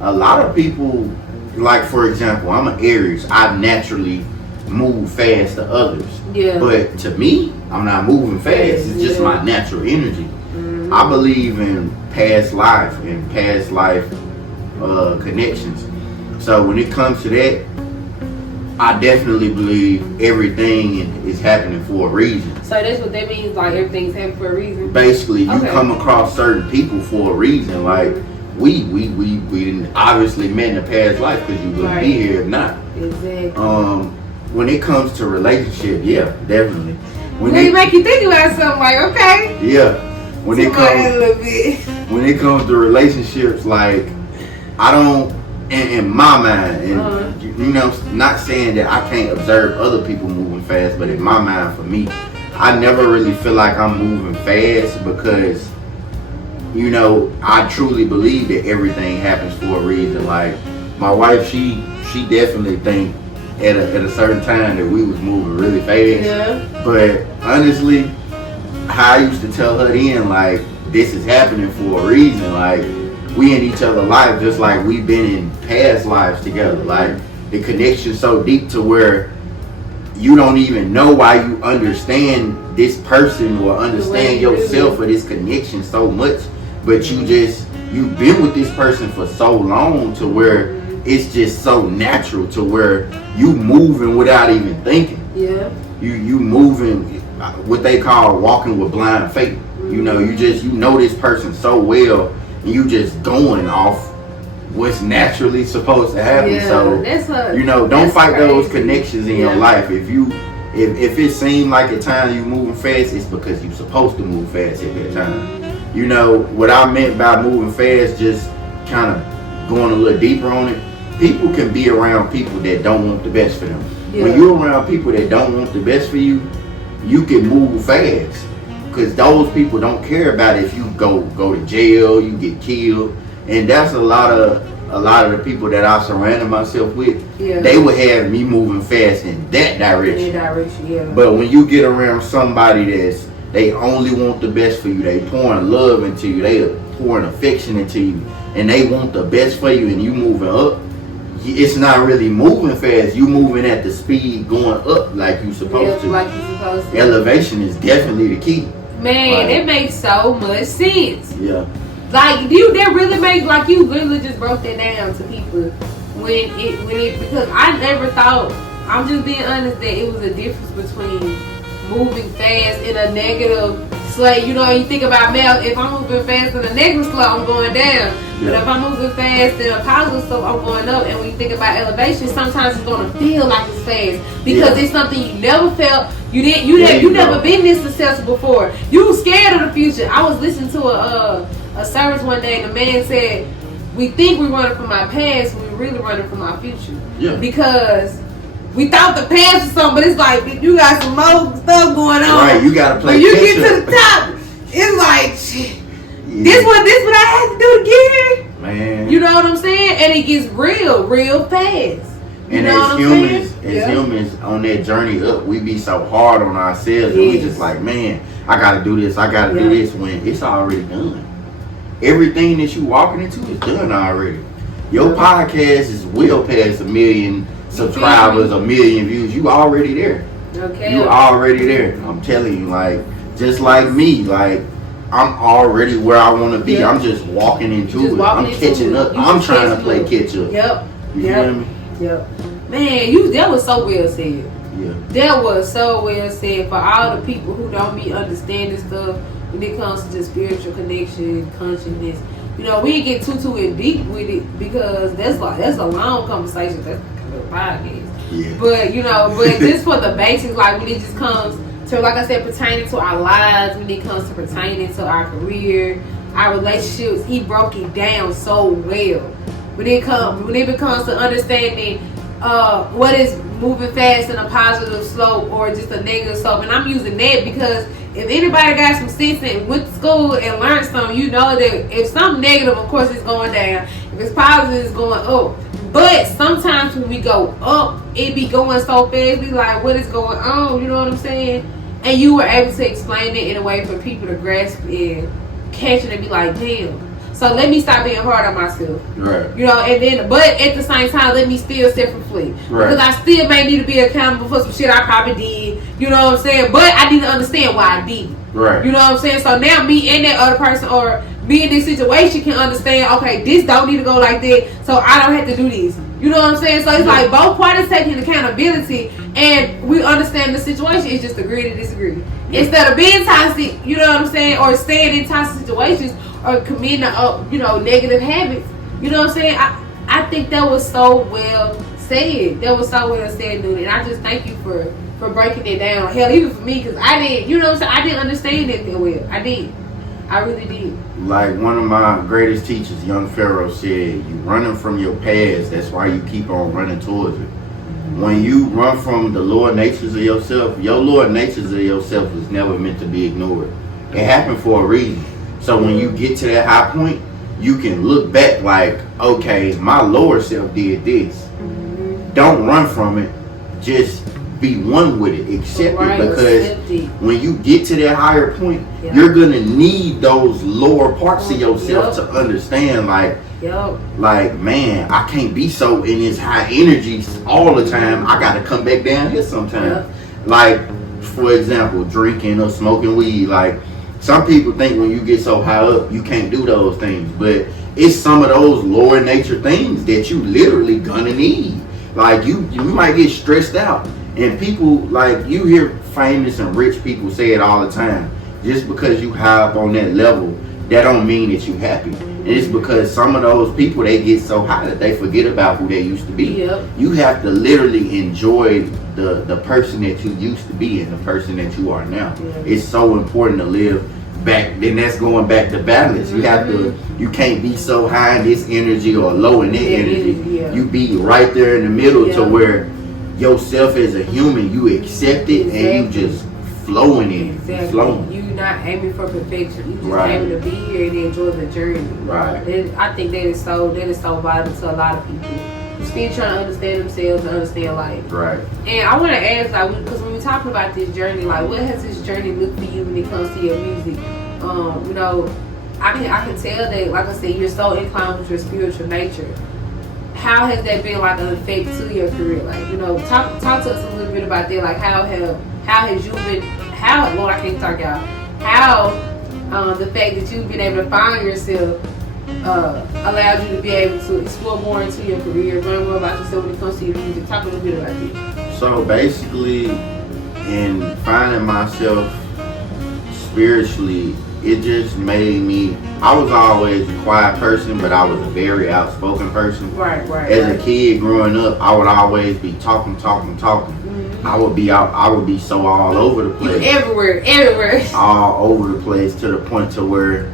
a lot of people, like for example, I'm an Aries, I naturally move fast to others. Yeah. But to me, I'm not moving fast. It's just my natural energy. Mm-hmm. I believe in past life and past life connections. So when it comes to that, I definitely believe everything is happening for a reason. So that's what that means, like everything's happening for a reason? Basically, you come across certain people for a reason. Like we didn't obviously met in the past life because you wouldn't be here if not. Exactly. When it comes to relationship, yeah, definitely. When it make you think about something, like okay. Yeah. When it comes to relationships, like I don't, in my mind, and you know, not saying that I can't observe other people moving fast, but in my mind, for me, I never really feel like I'm moving fast because, you know, I truly believe that everything happens for a reason. Like my wife, she definitely think at a certain time that we was moving really fast. Yeah. But honestly, how I used to tell her then, like, this is happening for a reason. Like, we in each other's life just like we've been in past lives together. Like, the connection's so deep to where you don't even know why you understand this person or understand yourself or this connection so much, but you've been with this person for so long to where it's just so natural to where you moving without even thinking. Yeah. You moving what they call walking with blind faith. You know, you know this person so well, and you just going off what's naturally supposed to happen. Yeah, so you know, don't fight those connections in your life. If it seemed like at times you moving fast, it's because you're supposed to move fast at that time. You know what I meant by moving fast, just kind of going a little deeper on it. People can be around people that don't want the best for them. Yeah. When you're around people that don't want the best for you, you can move fast. Because those people don't care about if you go to jail, you get killed. And that's a lot of the people that I've surrounded myself with. Yeah. They would have me moving fast in that direction. But when you get around somebody they only want the best for you, they pouring love into you, they pouring affection into you, and they want the best for you, and you moving up, it's not really moving fast. You moving at the speed going up like you supposed to. Like you supposed to. Elevation is definitely the key. Man, it makes so much sense. Yeah. Like that really make, like, you literally just broke that down to people when it because I never thought I'm just being honest that it was a difference between moving fast in a negative slate. You know, you think about math. If I'm moving fast in a negative slope, I'm going down. But if I'm moving fast in a positive slope, I'm going up. And when you think about elevation, sometimes it's gonna feel like it's fast because it's something you never felt. You never been this successful before. You scared of the future. I was listening to a service one day, and the man said, "We think we're running from our past, but we're really running from our future." Yeah. Because we thought the past was something, but it's like you got some more stuff going on. Right, you gotta play. When you get to the top, it's like shit. This what I had to do to get here. Man. You know what I'm saying? And it gets real fast. You And know what I'm humans, saying? humans on that journey up, we be so hard on ourselves, and we just like, man, I gotta do this, I gotta do this, when it's already done. Everything that you walking into is done already. Your podcast will pass 1 million subscribers, 1 million views. You already there. Okay. You already there. I'm telling you, like, just like me, like, I'm already where I want to be. Yeah. I'm just walking into it. I'm catching up. I'm trying to play catch up. Yep. You feel me? Yep. Man, that was so well said. Yeah. That was so well said for all the people who don't be understanding stuff when it comes to just spiritual connection, consciousness. You know, we ain't get too in deep with it because that's a long conversation. That's a podcast. Yeah. But just for the basics, like when it just comes to, like I said, pertaining to our lives, when it comes to pertaining to our career, our relationships, he broke it down so well. When it becomes to understanding what is moving fast in a positive slope or just a negative slope, and I'm using that because if anybody got some sense and went to school and learned something, you know that if something negative, of course, it's going down. If it's positive, it's going up. But sometimes when we go up, it be going so fast, we like, what is going on? You know what I'm saying? And you were able to explain it in a way for people to grasp and catch it and be like, damn. So let me stop being hard on myself. Right. You know, and then, but at the same time, let me still self-reflect. Right. Because I still may need to be accountable for some shit I probably did. You know what I'm saying? But I need to understand why I did it. Right. You know what I'm saying? So now me and that other person or me in this situation can understand, okay, this don't need to go like that, so I don't have to do this. You know what I'm saying? So it's like both parties taking accountability and we understand the situation. It's just agree to disagree. Instead of being toxic, you know what I'm saying, or staying in toxic situations or committing negative habits. You know what I'm saying? I think that was so well said. That was so well said, dude. And I just thank you for breaking it down. Hell, even for me, because I didn't, you know what I'm saying? I didn't understand it that well. I did. I really did. Like one of my greatest teachers, young Pharaoh, said, you running from your past, that's why you keep on running towards it. When you run from the lower natures of yourself, your lower natures of yourself is never meant to be ignored. It happened for a reason. So when you get to that high point, you can look back like, okay, my lower self did this. Don't run from it. Just be one with it. Accept it, because when you get to that higher point, you're gonna need those lower parts of yourself to understand, like, man, I can't be so in this high energy all the time. I gotta come back down here sometimes. Like, for example, drinking or smoking weed. Like, some people think when you get so high up, you can't do those things, but it's some of those lower nature things that you literally gonna need. Like, you might get stressed out. And people, like, you hear famous and rich people say it all the time. Just because you high up on that level, that don't mean that you happy. And it's because some of those people, they get so high that they forget about who they used to be. You have to literally enjoy the person that you used to be and the person that you are now. It's so important to live back. Then that's going back to balance. You have to, you can't be so high in this energy or low in that energy. You be right there in the middle to where yourself as a human, you accept it and you just flowing in it. Flowing. You're not aiming for perfection. You just aiming to be here and enjoy the journey. I think that is so vital to a lot of people. You're still trying to understand themselves and understand life. And I want to ask, like, because when we're talking about this journey, like, what has this journey looked for you when it comes to your music? You know, I can tell that, like I said, you're so inclined with your spiritual nature. How has that been like an effect to your career? Like, you know, talk to us a little bit about that. Like, how has you been? Well, I can't talk, y'all. How the fact that you've been able to find yourself allowed you to be able to explore more into your career, learn more about yourself when it comes to your music? Talk a little bit about it. So basically, in finding myself spiritually, it just made me. I was always a quiet person, but I was a very outspoken person. Right. As a kid growing up, I would always be talking. Mm-hmm. I would be so all over the place. You everywhere. All over the place, to the point to where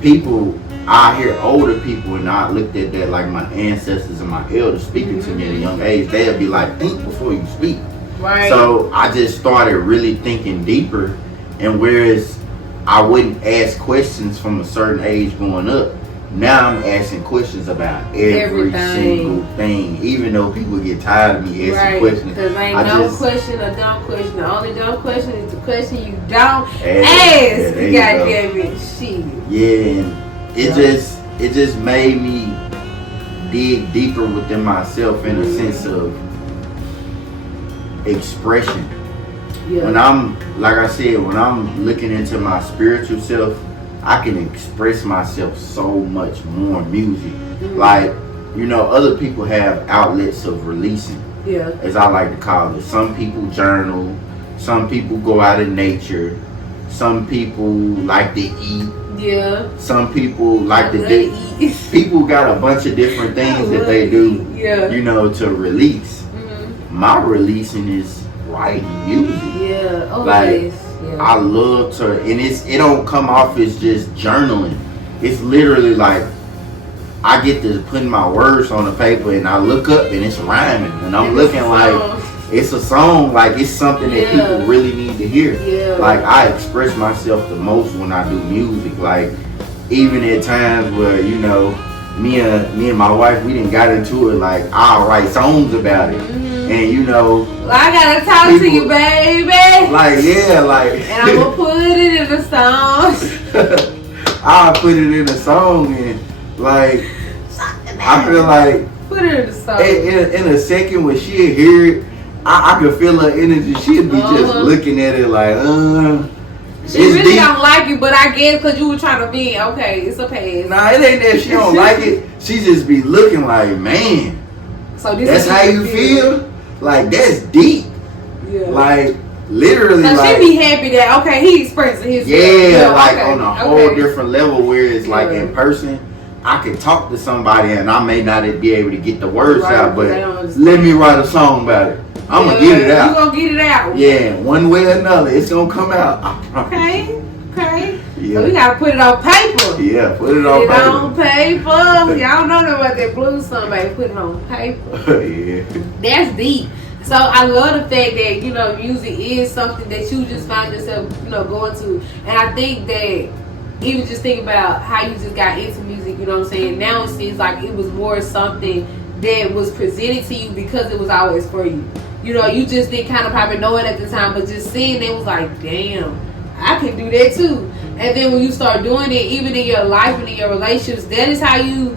people, I hear older people, and I looked at that like my ancestors and my elders speaking to me at a young age. They'd be like, think before you speak. Right. So I just started really thinking deeper, and whereas I wouldn't ask questions from a certain age growing up, now I'm asking questions about every single thing, even though people get tired of me asking questions. Because ain't no question a dumb question. The only dumb question is the question you don't ask. Yeah, goddamn it, shit. Yeah, and it just made me dig deeper within myself in a sense of expression. Yeah. When I'm, like I said, when I'm looking into my spiritual self, I can express myself so much more in music. Like, you know, other people have outlets of releasing, as I like to call it. Some people journal, some people go out in nature, some people like to eat. Yeah. Some people like to eat. People got a bunch of different things that they do, you know, to release. My releasing is writing music. Yeah. Oh, like, yes. Yeah. I love to, and it don't come off as just journaling. It's literally like I get to putting my words on the paper, and I look up and it's rhyming, and I'm looking like it's a song, like it's something that people really need to hear. Yeah. Like I express myself the most when I do music. Like even at times where, you know, me and my wife, we didn't got into it. Like I'll write songs about it. And you know, well, I gotta talk to you, baby. Like, yeah, like. And I'm gonna put it in the song. I'll put it in a song, and like, I feel like put it in the song. In a second when she'll hear it, I can feel her energy. She'll be just looking at it like, She really don't like it, but I guess because you were trying to be okay. It's a pass. Nah, it ain't that she don't like it. She just be looking like, man. So this that's is how you feel. Like that's deep. Yeah. Like literally. So like, she be happy that he expressing his like on a whole different level where it's like in person, I can talk to somebody and I may not be able to get the words out, but let me write a song about it. I'm gonna get it out. You gonna get it out? Yeah, one way or another, it's gonna come out. Okay. Yeah. So we gotta put it on paper. Yeah, put it on paper. Y'all know about that blues song, baby. Put it on paper. Yeah. That's deep. So I love the fact that, you know, music is something that you just find yourself, you know, going to. And I think that even just think about how you just got into music, you know what I'm saying? Now it seems like it was more something that was presented to you because it was always for you. You know, you just didn't kind of probably know it at the time, but just seeing it was like, damn, I can do that too. And then when you start doing it, even in your life and in your relationships, that is how you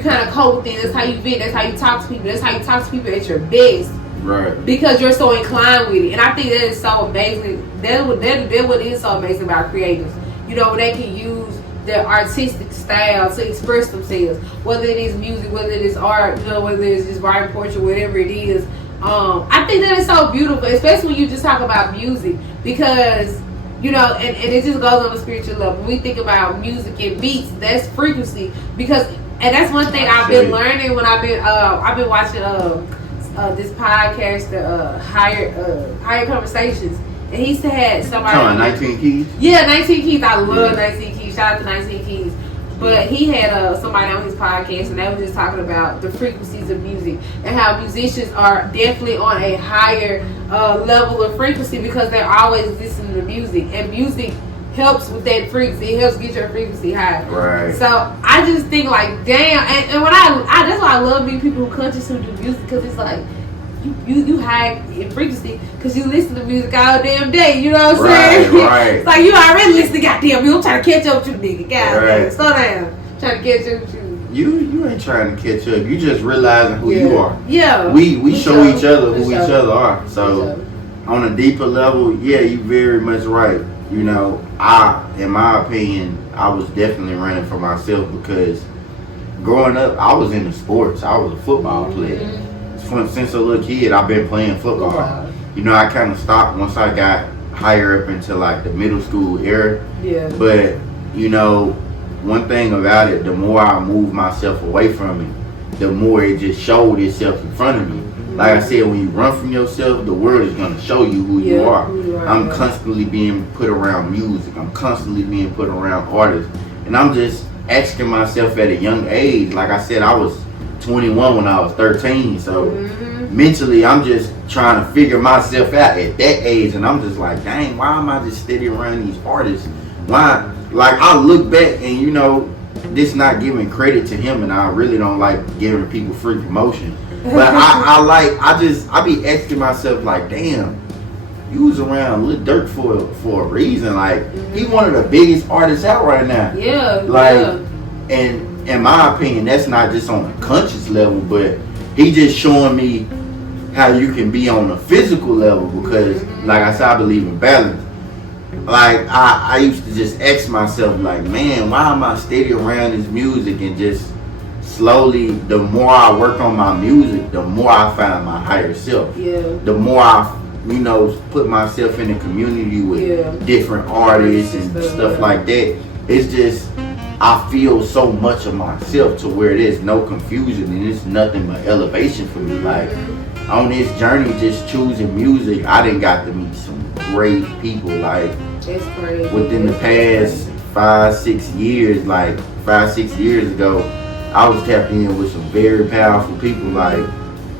kind of cope with things. That's how you vent. That's how you talk to people. That's how you talk to people at your best. Right. Because you're so inclined with it. And I think that is so amazing. That's what is so amazing about creatives. You know, when they can use their artistic style to express themselves. Whether it is music, whether it is art, you know, whether it's just writing poetry, whatever it is. I think that is so beautiful, especially when you just talk about music. Because, you know, and it just goes on a spiritual level. When we think about music and beats, that's frequency. Because, and that's one thing I've been learning when I've been watching this podcast, Higher Conversations, and he used to have somebody. Talking about 19 Keys. Yeah, 19 Keys. I love 19 Keys. Shout out to 19 Keys. But he had somebody on his podcast, and they were just talking about the frequencies of music and how musicians are definitely on a higher level of frequency because they're always listening to music, and music helps with that frequency. It helps get your frequency high. Right. So I just think like, damn, and when I that's why I love meeting people who countries who do music, because it's like you high in frequency because you listen to music all damn day. You know what I'm saying? Right. It's like you already listen to goddamn music. I'm trying to catch up with you, nigga. Goddamn, slow down. Trying to catch up with you. You ain't trying to catch up. You just realizing who you are. Yeah. We show each other who each other are. So on a deeper level, yeah, you very much right. You know, in my opinion, I was definitely running for myself because growing up, I was into sports. I was a football player. Since a little kid, I've been playing football. Wow. You know, I kind of stopped once I got higher up into like the middle school era. Yeah. But, you know, one thing about it, the more I moved myself away from it, the more it just showed itself in front of me. Like I said, when you run from yourself, the world is going to show you who you are. I'm constantly being put around music. I'm constantly being put around artists. And I'm just asking myself at a young age, like I said, I was 21 when I was 13. So mentally, I'm just trying to figure myself out at that age. And I'm just like, dang, why am I just steady around these artists? Why? Like, I look back and, you know, this not giving credit to him, and I really don't like giving people free promotion. But I be asking myself like, damn, you was around Lil Durk for a reason. Like, he one of the biggest artists out right now. Yeah. Like, and in my opinion, that's not just on a conscious level, but he just showing me how you can be on a physical level because, like I said, I believe in balance. Like, I used to just ask myself, like, man, why am I steady around this music? And just slowly, the more I work on my music, the more I find my higher self. Yeah. The more I, you know, put myself in the community with different artists and stuff like that. It's just, I feel so much of myself to where there's no confusion and it's nothing but elevation for me. Like, on this journey, just choosing music, I done got to meet some great people. Like, that's crazy. Within the past 5-6 years, like 5-6 years ago, I was tapped in with some very powerful people. Like,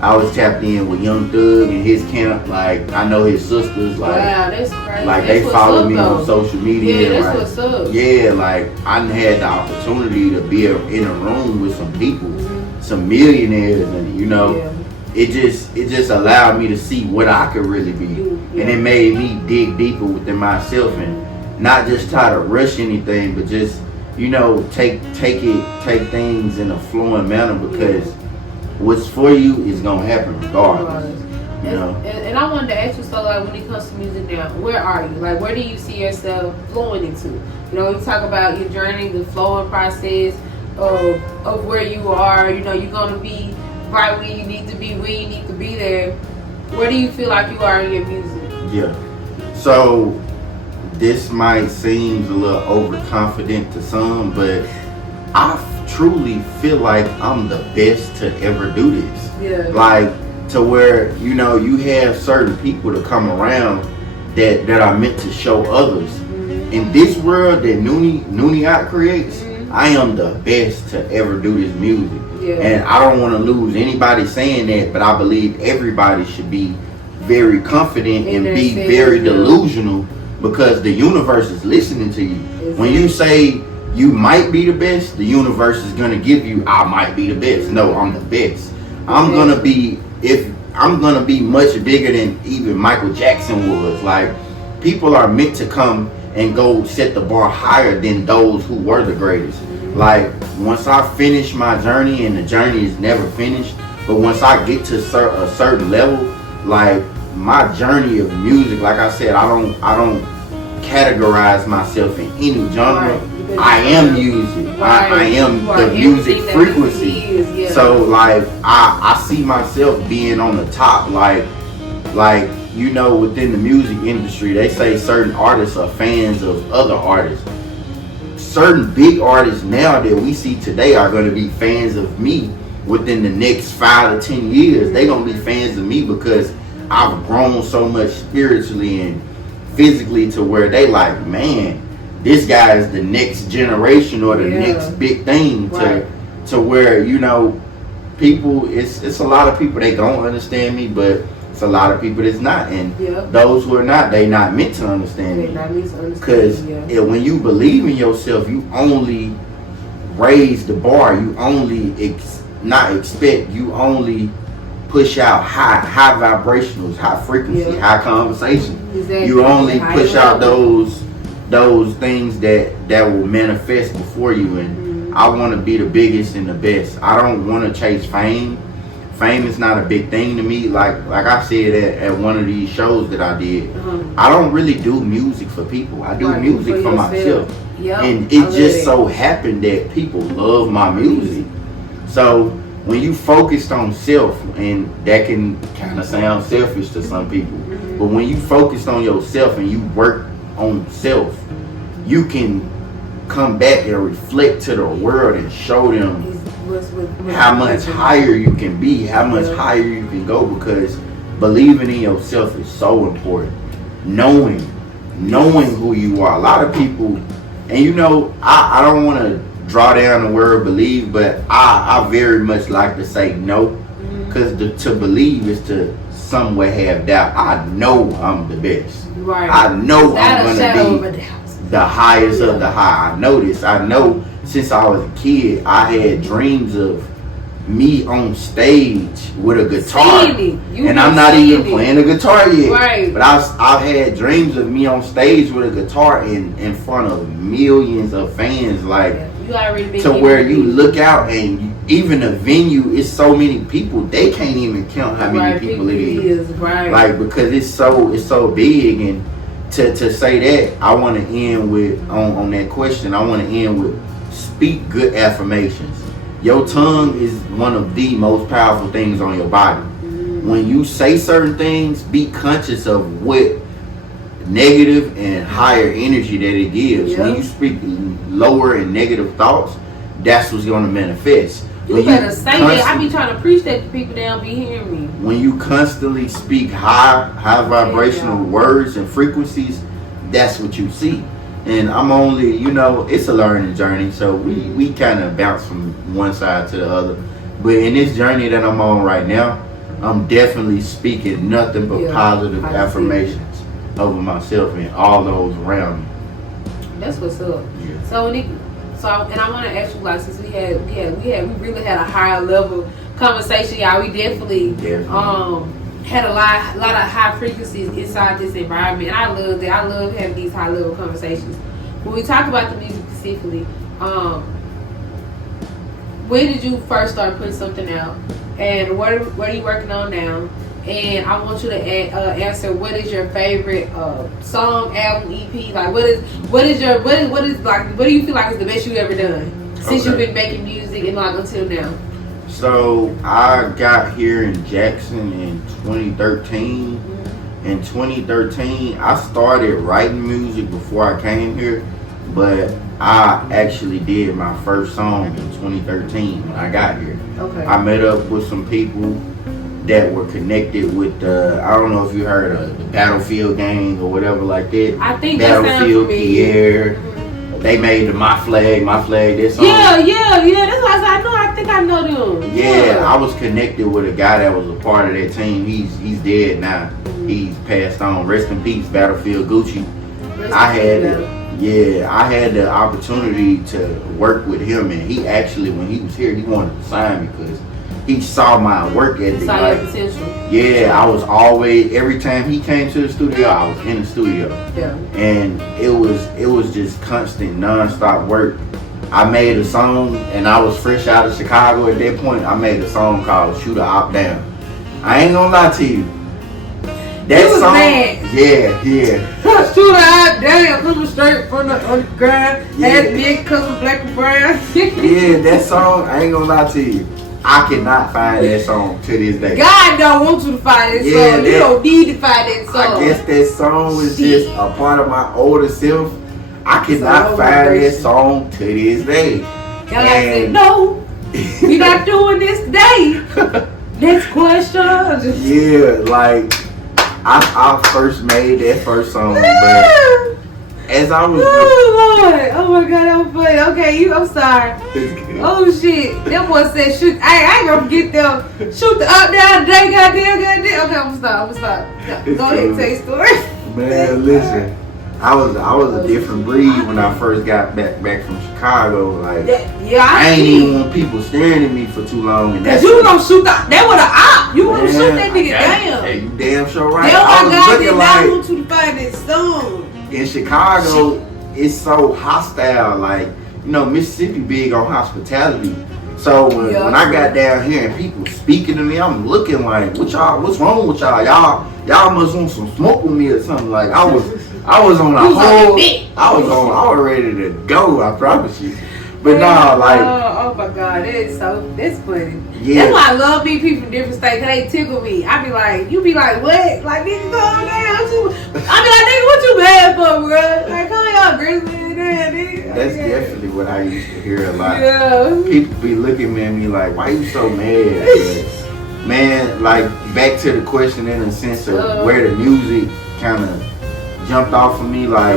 I was tapped in with Young Thug and his camp. Like, I know his sisters. Like, wow, that's crazy. Like, they follow me on social media. Yeah, that's like, what's up. Yeah, like, I had the opportunity to be in a room with some people, some millionaires, and you know, it just allowed me to see what I could really be, and it made me dig deeper within myself and not just try to rush anything, but just, you know, take things in a flowing manner because what's for you is gonna happen regardless. You know. And I wanted to ask you, so like when it comes to music now, where are you? Like, where do you see yourself flowing into? You know, you talk about your journey, the flowing process of where you are. You know, you're gonna be right where you need to be, when you need to be there. Where do you feel like you are in your music? Yeah. So this might seem a little overconfident to some, but I truly feel like I'm the best to ever do this. Yeah. Like, to where, you know, you have certain people to come around that are meant to show others. In this world that Nooneyaat creates, I am the best to ever do this music. Yeah. And I don't want to lose anybody saying that, but I believe everybody should be very confident and be very delusional because the universe is listening to you. Exactly. When you say you might be the best, the universe is going to give you, I might be the best. No, I'm the best. I'm going to be much bigger than even Michael Jackson was. Like, people are meant to come and go set the bar higher than those who were the greatest. Like, once I finish my journey, and the journey is never finished, but once I get to a certain level, like, my journey of music, like I said, I don't categorize myself in any genre. Right. I am music. Right. I am the music frequency. So like, I see myself being on the top. Like, you know, within the music industry, they say certain artists are fans of other artists. Certain big artists now that we see today are going to be fans of me within the next 5 to 10 years. They're going to be fans of me because I've grown so much spiritually and physically to where they like, man, this guy is the next generation or the next big thing to where, you know, people, it's a lot of people that don't understand me, but it's a lot of people that's not, and those who are not, they not meant to understand me. Because when you believe in yourself, you only raise the bar. You only you only push out high vibrationals, high frequency, high conversation. Exactly. You only push out those things that will manifest before you. And I want to be the biggest and the best. I don't want to chase fame. fame is not a big thing to me. Like I said at one of these shows that I did, I don't really do music for people. I do music for myself. Yep. And it just so happened that people love my music. So when you focused on self, and that can kind of sound selfish to some people, but when you focused on yourself and you work on self, you can come back and reflect to the world and show them how much higher you can be, how much higher you can go, because believing in yourself is so important. Knowing who you are. A lot of people, and you know, I don't want to draw down the word believe, but I very much like to say no, because to believe is to some way have doubt. I know I'm the best. Right. I know I'm going to be the highest of the high. I know this. I know since I was a kid, I had dreams of me on stage with a guitar, and I'm not even playing a guitar yet. Right. But I've had dreams of me on stage with a guitar in front of millions of fans, like you already been to where you look out and even a venue is so many people, they can't even count how many people it is. Right. Like, because it's so big. And to say that, I want to end with on that question. I want to end with speak good affirmations. Your tongue is one of the most powerful things on your body. When you say certain things, be conscious of what negative and higher energy that it gives. When you speak lower and negative thoughts, that's what's going to manifest. You better say that. I be trying to preach that to people, they don't be hearing me. When you constantly speak high vibrational words and frequencies, that's what you see. And I'm only, you know, it's a learning journey, so we kind of bounce from one side to the other. But in this journey that I'm on right now, I'm definitely speaking nothing but positive affirmations over myself and all those around me. That's what's up. Yeah. So and I want to ask you, like, since we really had a higher level conversation, y'all. We definitely. Had a lot of high frequencies inside this environment, and I love that. I love having these high level conversations. When we talk about the music specifically, when did you first start putting something out, and what are you working on now? And I want you to answer, what is your favorite song, album, EP? Like, what do you feel like is the best you've ever done since you've been making music and like until now? So I got here in Jackson in 2013. In 2013, I started writing music before I came here, but I actually did my first song in 2013 when I got here. Okay. I met up with some people that were connected with I don't know if you heard of the Battlefield gang or whatever like that. I think Battlefield, Pierre. They made My Flag, this song. Yeah. That's why I said I think I know them. Yeah, I was connected with a guy that was a part of that team. He's dead now. He's passed on. Rest in peace, Battlefield Gucci. I had the opportunity to work with him, and he actually, when he was here, he wanted to sign me because he saw my work ethic. Saw your potential. Yeah, I was always, every time he came to the studio, I was in the studio. Yeah. And it was just constant, non-stop work. I made a song, and I was fresh out of Chicago at that point. I made a song called Shoot a Op Down. I ain't gonna lie to you. That you was song, mad. Yeah. Shoot a Op Down, coming straight from the ground. Had big color, black and brown. Yeah, that song, I ain't gonna lie to you. I cannot find that song to this day. God don't want you to find that song. You don't need to find that song. I guess that song is just a part of my older self. I cannot find that song to this day. God said, no, we're not doing this today. Next question. Yeah, like I first made that first song, but as I was, oh Lord, oh my God, I'm funny. Okay, I'm sorry. Oh shit, that boy said shoot. I ain't gonna forget them. Shoot the up down today, goddamn. Okay, I'm gonna stop. Go ahead and tell your story. Man, listen, I was a different breed when I first got back from Chicago. Like, I ain't even want people staring at me for too long. And cause you was gonna shoot that with an op. You wanna shoot that nigga down. Hey, you damn sure right. Oh my God, did not want you to find that song. In Chicago, it's so hostile. Like, you know, Mississippi big on hospitality. So when I got down here and people speaking to me, I'm looking like, what's wrong with y'all? Y'all must want some smoke with me or something. Like I was on a whole, I was ready to go. I promise you. But nah, like oh my God, that's funny. Yeah. That's why I love meeting people from different states. 'Cause they tickle me. I be like, you be like, what? Like nigga, calm down. I be like, nigga, what you mad for, bro? Like, come on, grizzly, nigga. That's definitely what I used to hear a lot. Yeah. People be looking at me like, why you so mad? But, man, like back to the question in a sense of where the music kind of jumped off of me. Like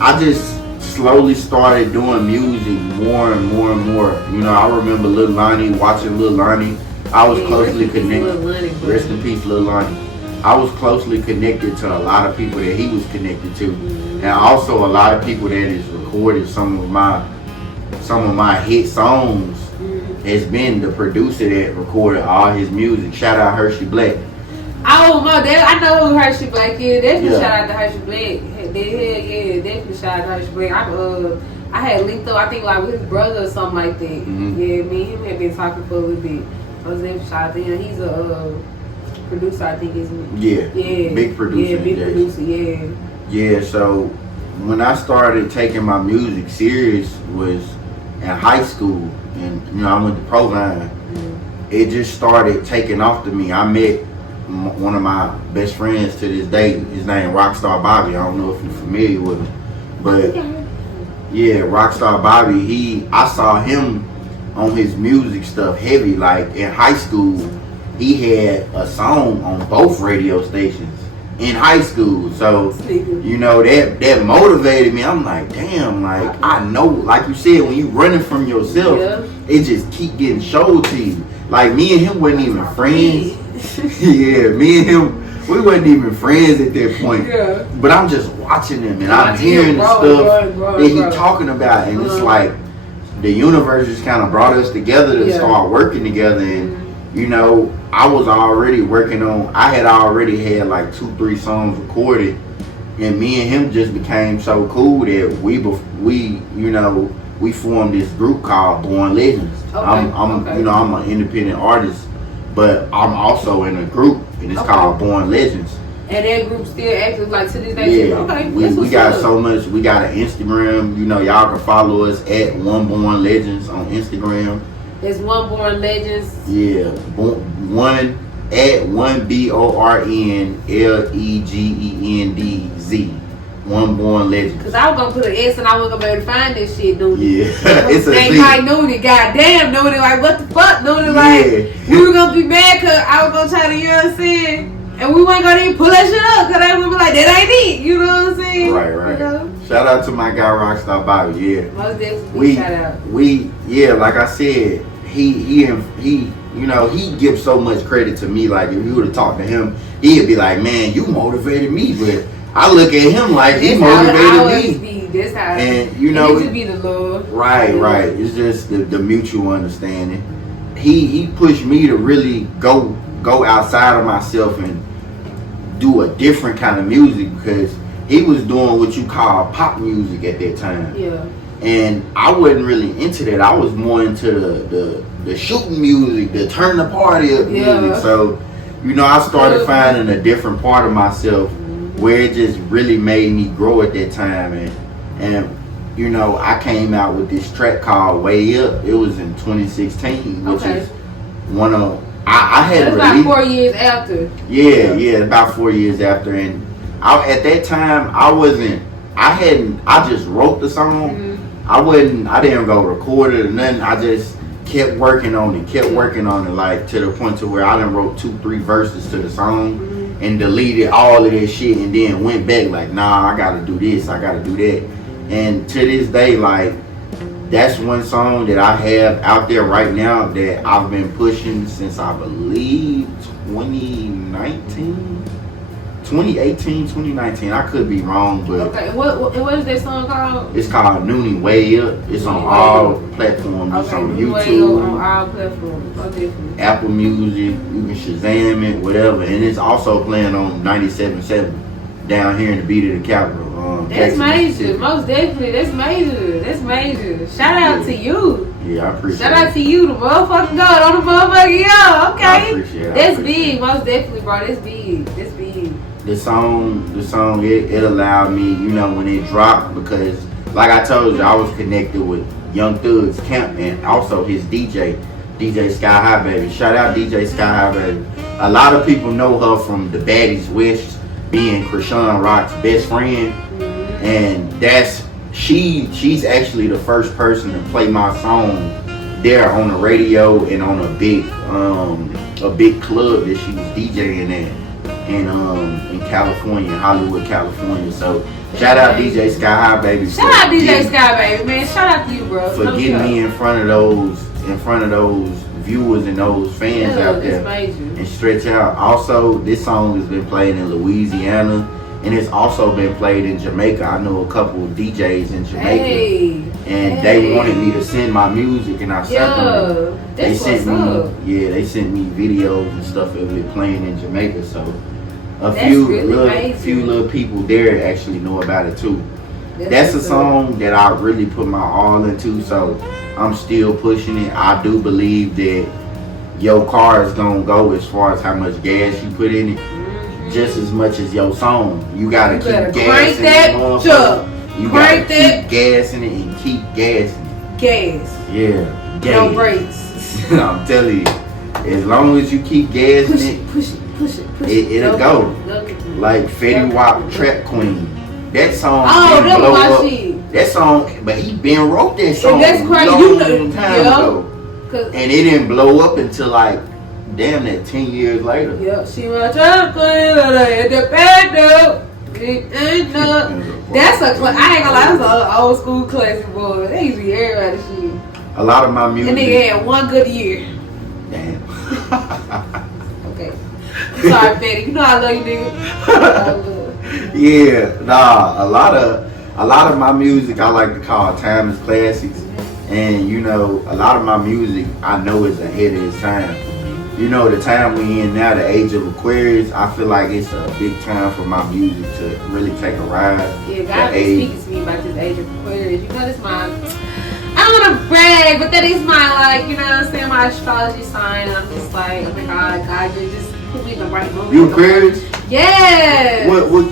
I just slowly started doing music more and more and more. You know, I remember Lil Lonnie, watching Lil Lonnie. I was closely connected. Rest in peace, Lil Lonnie. I was closely connected to a lot of people that he was connected to, and also a lot of people that has recorded some of my hit songs. Has been the producer that recorded all his music. Shout out Hershey Black. Oh my dad, I know who Hershey Black is. Definitely shout out to Hershey Black. Yeah, definitely shout out to Hershey Black. I had linked up, I think like with his brother or something like that. Yeah, me and him had been talking for a little bit. I was definitely shout out to him. He's a producer, I think, isn't he? Yeah, big producer. Yeah, big producer. Yeah. So when I started taking my music serious was in high school, and you know I went to Provine. It just started taking off to me. I met one of my best friends to this day. His name Rockstar Bobby. I don't know if you're familiar with him, but yeah, Rockstar Bobby. I saw him on his music stuff heavy. Like in high school, he had a song on both radio stations in high school. So you know that motivated me. I'm like, damn, like I know, like you said, when you running from yourself, it just keep getting showed to you. Like me and him wasn't even friends. Yeah, me and him, we wasn't even friends at that point. But I'm just watching him and I'm hearing the stuff that he talking about, and it's like the universe just kind of brought us together to start working together. And you know, I was already working on. I had already had like 2-3 songs recorded, and me and him just became so cool that we formed this group called Born Legends. You know, I'm an independent artist, but I'm also in a group, and it's called Born Legends. And that group still active like to this day? Yeah, we got so much. We got an Instagram. You know, y'all can follow us at One Born Legends on Instagram. There's One Born Legends. Yeah, one at OneBornLegends. One Born Legends. Cause I was gonna put an S and I wasn't gonna be able to find this shit, Nooney. Yeah, it's a Z. Like Nooney, goddamn Nooney, like what the fuck, Nooney, like we were gonna be mad cause I was gonna try to, you know what I'm saying? And we weren't gonna even pull that shit up cause I would be like, that ain't it, you know what I'm saying? Right. You know? Shout out to my guy Rockstar Bobby, Most definitely shout out. Like I said, he you know, he gives so much credit to me. Like if you would have talked to him, he'd be like, man, you motivated me, but I look at him like he motivated me. That's how and you know, it be the Lord. Right. It's just the mutual understanding. He pushed me to really go outside of myself and do a different kind of music, because he was doing what you call pop music at that time. Yeah. And I wasn't really into that. I was more into the shooting music, the turn the party up music. So, you know, I started finding a different part of myself where it just really made me grow at that time. And you know, I came out with this track called Way Up. It was in 2016, which is one of I had about 4 years after. Yeah, about 4 years after. And at that time I just wrote the song. I didn't go record it or nothing. I just kept working on it, like to the point to where I done wrote 2-3 verses to the song and deleted all of that shit, and then went back like, nah, I gotta do this, I gotta do that. And to this day, like, that's one song that I have out there right now that I've been pushing since I believe 2018, I could be wrong, but what is that song called? It's called Nooney, Way Up. It's on all platforms. It's on YouTube, on all platforms. Apple Music. You can Shazam it, whatever. And it's also playing on 97.7 down here in the beat of the capital. That's major. Most definitely, that's major. Shout out to you. Yeah, I appreciate Shout it. out to you, the motherfucking God on the motherfucking yo. Okay. I appreciate it. That's big, most definitely, bro. That's big. That's big. The song, it allowed me, you know, when it dropped, because like I told you, I was connected with Young Thug's camp and also his DJ Sky High Baby. Shout out DJ Sky High Baby. A lot of people know her from The Baddies Wish, being Krishan Rock's best friend, and she's actually the first person to play my song there on the radio and on a big club that she was DJing at in California, Hollywood, California. So shout out DJ Sky High Baby. Shout out DJ Sky Baby, man. Shout out to you, bro. For getting me in front of those viewers and those fans out there and stretch out. Also, this song has been played in Louisiana and it's also been played in Jamaica. I know a couple of DJs in Jamaica and they wanted me to send my music and I sent them. They sent me videos and stuff that we're playing in Jamaica. So a few little people there actually know about it too. That's a song that I really put my all into, so I'm still pushing it. I do believe that your car is gonna go as far as how much gas you put in it, just as much as your song. You gotta keep gassing it. You gotta keep gassing it and keep gassing it. Gas. Yeah. Gas. No brakes. I'm telling you, as long as you keep gassing push it. It'll go. Like Fetty Wap, Trap Queen. That song that blow was up. my shit. That song, but he been wrote that song that's crazy. long time ago. And it didn't blow up until like damn that 10 years later. Yep, she was Trap Queen at the bed. That's I ain't gonna lie, that's an old school classic, boy. They used to be everybody's shit. A lot of my music. And they had one good year. Damn. Okay. Sorry, Betty. You know I love you, nigga. Yeah, nah. A lot of my music I like to call timeless classics, and you know, a lot of my music I know is ahead of its time. You know, the time we in now, the age of Aquarius, I feel like it's a big time for my music to really take a ride. Yeah, God been speaking to me about this age of Aquarius. You know, this my, I don't want to brag, but that is my, like, you know what I'm saying, my astrology sign. And I'm just like, oh my God, you just put me in the right moment. You Aquarius? Yes. What,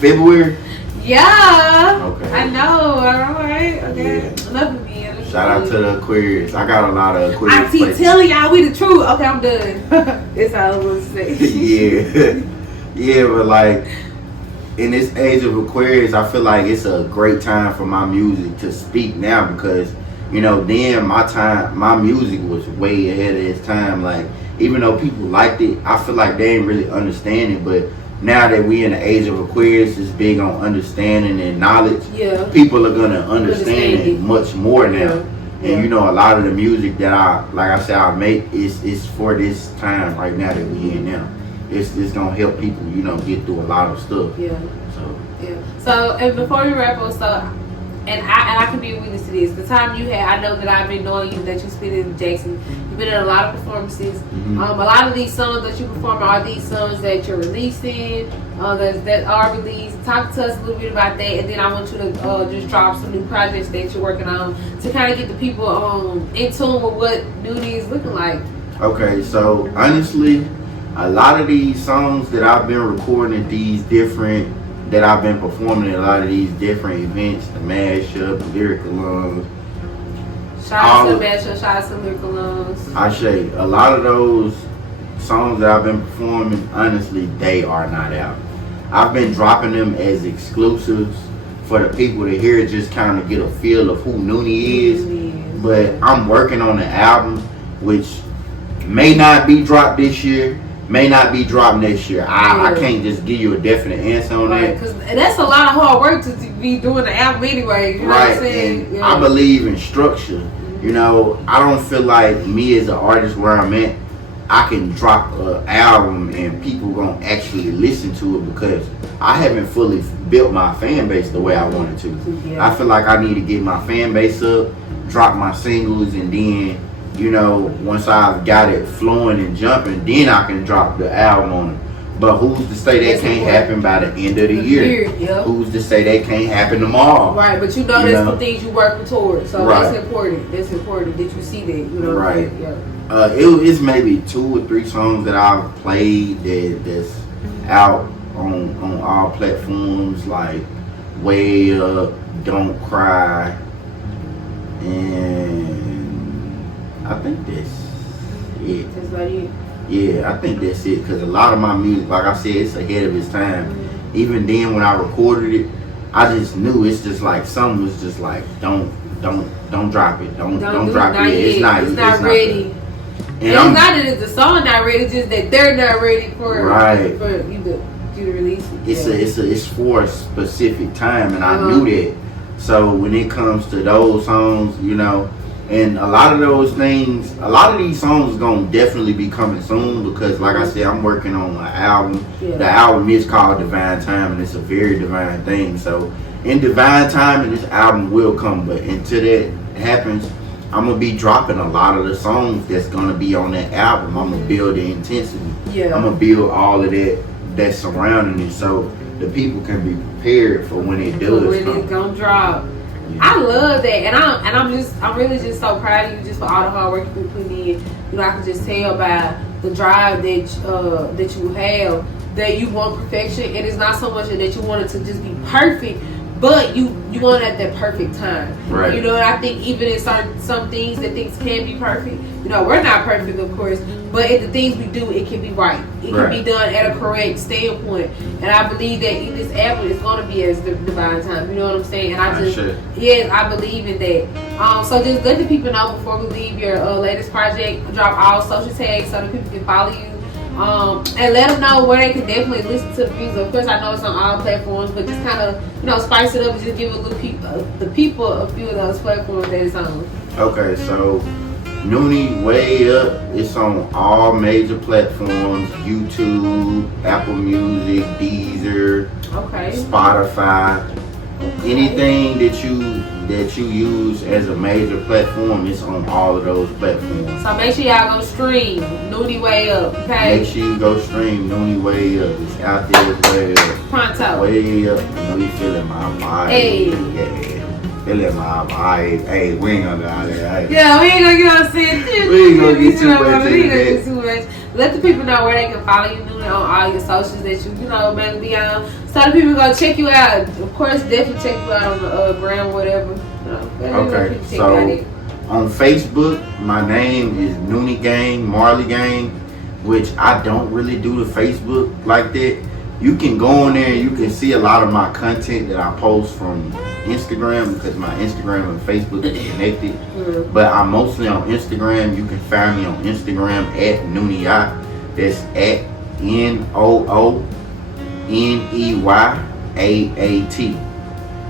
February? Yeah. Okay. I know, alright. Okay. Yeah. Enough of me. Shout out to the Aquarius. I got a lot of Aquarius. I keep telling y'all we the truth. Okay, I'm done. That's all I was gonna say. Yeah. Yeah, but like in this age of Aquarius, I feel like it's a great time for my music to speak now, because you know, then my music was way ahead of its time. Like, even though people liked it, I feel like they didn't really understand it. But now that we in the age of Aquarius, is big on understanding and knowledge. Yeah. People are gonna understand it much more now. Yeah. And you know, a lot of the music that I make is for this time right now that we in now. It's gonna help people, you know, get through a lot of stuff. Yeah. So and before we wrap up, and I can be a witness to this. The time you had, I know that I've been knowing you, that you spent in Jackson. You've been in a lot of performances. Mm-hmm. A lot of these songs that you perform are these songs that you're releasing, that are released. Talk to us a little bit about that, and then I want you to just drop some new projects that you're working on to kind of get the people in tune with what Nooney is looking like. Okay, so honestly, a lot of these songs that I've been recording that I've been performing at a lot of these different events, the mashup, the lyrical lungs. Shout out to the mashup, shout out to lyrical lungs. I say a lot of those songs that I've been performing, honestly, they are not out. I've been dropping them as exclusives for the people to hear, just kind of get a feel of who Nooney is. But I'm working on an album which may not be dropped this year, may not be dropped next year. I can't just give you a definite answer on that. Because that's a lot of hard work to be doing the album anyway. You know what I'm saying? And I believe in structure. You know, I don't feel like me as an artist where I'm at, I can drop an album and people gonna actually listen to it, because I haven't fully built my fan base the way I wanted to. Yeah. I feel like I need to get my fan base up, drop my singles, and then, you know, once I've got it flowing and jumping, then I can drop the album on it. But who's to say that can't happen by the end of the year? Yep. Who's to say that can't happen tomorrow? Right, but you know that's the things you working towards. So right. That's important. That's important that you see that. You know. Right. Yeah. It's maybe 2 or 3 songs that I've played that's out on all platforms, like Way Up, Don't Cry, and I think that's it. That's about it. Yeah, I think that's it. Cause a lot of my music, like I said, it's ahead of its time. Even then, when I recorded it, I just knew it's just like something was just like, don't drop it, don't drop it. It's not ready. And it's not that the song not ready, it's just that they're not ready for you to release it. It's for a specific time, and I knew that. So when it comes to those songs, you know, and a lot of those things, a lot of these songs gonna definitely be coming soon because, like I said, I'm working on an album. Yeah. The album is called Divine Time, and it's a very divine thing. So in divine time, and this album will come. But until that happens, I'm gonna be dropping a lot of the songs that's gonna be on that album. I'm gonna build the intensity. Yeah. I'm gonna build all of that's surrounding it, so the people can be prepared for when it does when come. It's gonna drop. I love that, and I'm really just so proud of you just for all the hard work you put in. You know, I can just tell by the drive that you have that you want perfection, and it's not so much that you want it to just be perfect, but you want it at that perfect time. Right. You know, and I think even in some things that things can be perfect. You know, we're not perfect, of course, but in the things we do, it can be right. It can be done at a correct standpoint, and I believe that in this album, it's going to be as the divine time. You know what I'm saying? And I believe in that. So just let the people know before we leave your latest project. Drop all social tags so that people can follow you. And let them know where they can definitely listen to the music. Of course, I know it's on all platforms, but just kind of, you know, spice it up and just give the people a few of those platforms that it's on. Okay, so Nooney Way Up, it's on all major platforms: YouTube, Apple Music, Deezer, Spotify. Anything that you use as a major platform, it's on all of those platforms. So make sure y'all go stream Nooney Way Up, okay? Make sure you go stream Nooney Way Up. It's out there, Way Up. Pronto. Way Up. I know you feeling my vibe. Hey. Yeah. Feeling my vibe. Hey, we ain't gonna do all that. Yeah, we ain't gonna get on set. We ain't gonna get too much. Let the people know where they can follow you on all your socials that you know, mainly be on. So the people go check you out. Of course, definitely check you out on the gram or whatever. Okay, so on Facebook, my name is Nooney Gang, Marley Gang, which I don't really do the Facebook like that. You can go on there and you can see a lot of my content that I post from Instagram because my Instagram and Facebook is connected. But I'm mostly on Instagram. You can find me on Instagram at Nooneyaat. That's at Nooneyyaat.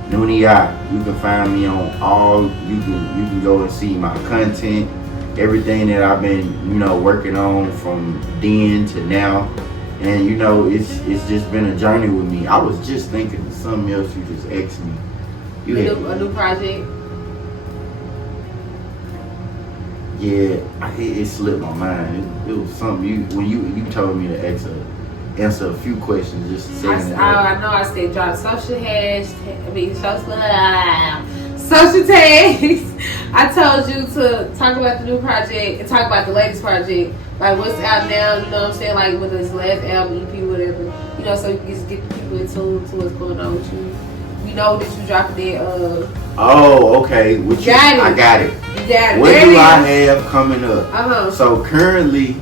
Nooneyaat. You can find me on all. You can go and see my content, everything that I've been working on from then to now. And it's just been a journey with me. I was just thinking of something else you just asked me. A new project? Yeah, it slipped my mind. It was something when you told me to answer a few questions just to say. I know I said drop social tags. I told you to talk about the new project and talk about the latest project. Like what's out now, you know what I'm saying? Like with this last album, EP, whatever. So you can just get the people in tune to what's going on with you. We know that you dropped that. Oh, okay. I got it. You got it. What do I have coming up? So currently,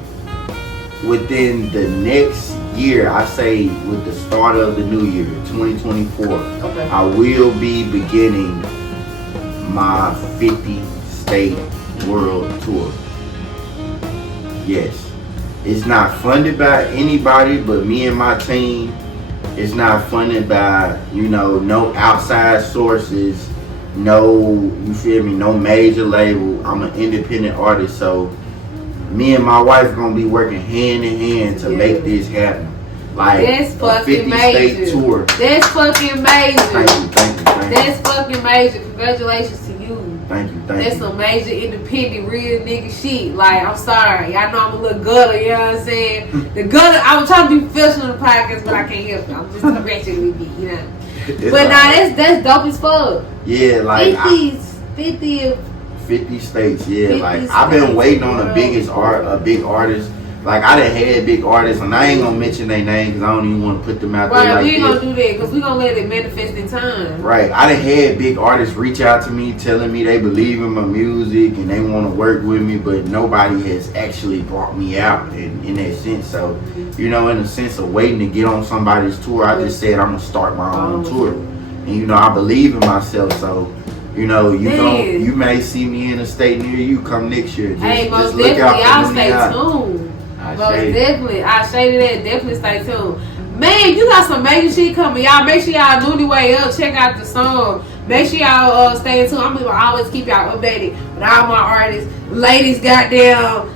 within the next year, I say with the start of the new year, 2024, I will be beginning my 50-state world tour. Yes. It's not funded by anybody but me and my team. It's not funded by, no outside sources, no major label. I'm an independent artist, so me and my wife gonna be working hand in hand to make this happen. Like that's a fucking 50-state tour. That's fucking major. Thank you. That's fucking major. Congratulations to you. Thank you. That's some major independent real nigga shit. Like, I'm sorry. Y'all know I'm a little gutter, you know what I'm saying? The gutter, I was trying to be professional in the podcast, but I can't help it. I'm just a ratchet with it, you know. But nah, that's dope as fuck. Yeah, like 50 states, yeah. 50 Like I've been waiting on states, a big artist. Like I done had big artists, and I ain't gonna mention their name because I don't even want to put them out there. Right, like we ain't gonna do that because we gonna let it manifest in time. Right, I done had big artists reach out to me, telling me they believe in my music and they want to work with me, but nobody has actually brought me out in that sense. So, you know, in the sense of waiting to get on somebody's tour, I just said I'm gonna start my own tour, and you know, I believe in myself, so. You know, you may see me in a state near you come next year. Most look definitely, out I'll stay tuned. I shaded that. Definitely stay tuned. Man, you got some major shit coming. Y'all make sure y'all Nooneyaat. Check out the song. Make sure y'all stay tuned. I'm gonna always keep y'all updated with all my artists. Ladies, goddamn,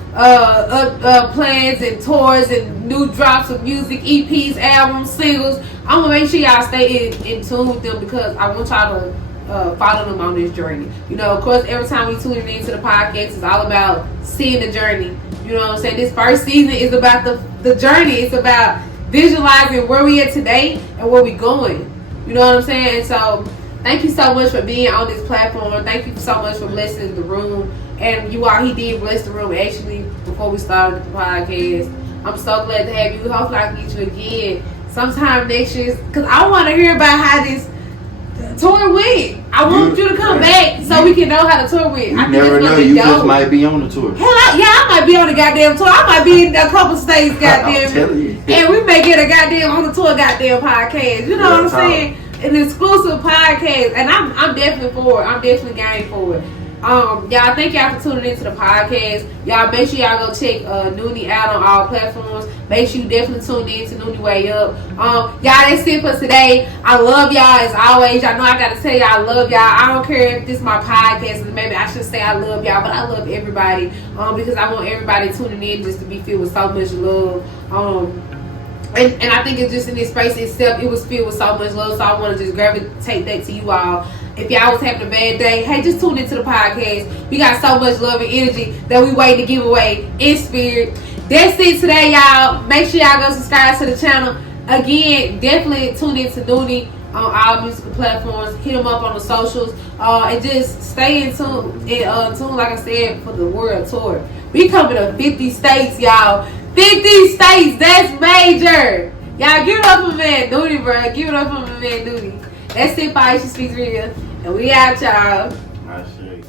plans and tours and new drops of music, EPs, albums, singles. I'm gonna make sure y'all stay in tune with them because I want y'all to follow them on this journey. You know, of course, every time we tune into the podcast, it's all about seeing the journey. You know what I'm saying? This first season is about the journey. It's about visualizing where we at today and where we going. You know what I'm saying? So, thank you so much for being on this platform. Thank you so much for blessing the room. And you all, he did bless the room actually before we started the podcast. I'm so glad to have you. Hopefully I can get you again sometime next year because I want to hear about how this tour went. I want you to come back so we can know how the tour went. You never know. You just might be on the tour. Hell, I might be on the goddamn tour. I might be in a couple states, goddamn. I'm telling you. And we may get a goddamn on the tour goddamn podcast. You know what I'm saying? An exclusive podcast. And I'm definitely for it. I'm definitely game for it. Y'all, thank y'all for tuning into the podcast. Y'all, make sure y'all go check Nooney out on all platforms. Make sure you definitely tune in to Nooneyaat. Y'all, that's it for today. I love y'all as always. Y'all know I gotta tell y'all I love y'all. I don't care if this is my podcast, and maybe I should say I love y'all, but I love everybody. Because I want everybody tuning in just to be filled with so much love. And I think it's just in this space itself, it was filled with so much love. So I want to just gravitate that to you all. If y'all was having a bad day, hey, just tune into the podcast. We got so much love and energy that we waiting to give away in spirit. That's it today, y'all. Make sure y'all go subscribe to the channel. Again, definitely tune into Nooney on all musical platforms. Hit them up on the socials. And just stay in tune, like I said, for the world tour. We coming to 50 states, y'all. 50 states, that's major. Y'all give it up for man Nooney, bro. Give it up for man Nooney. That's it for Aisha Speaks Real. And we out, y'all. I see.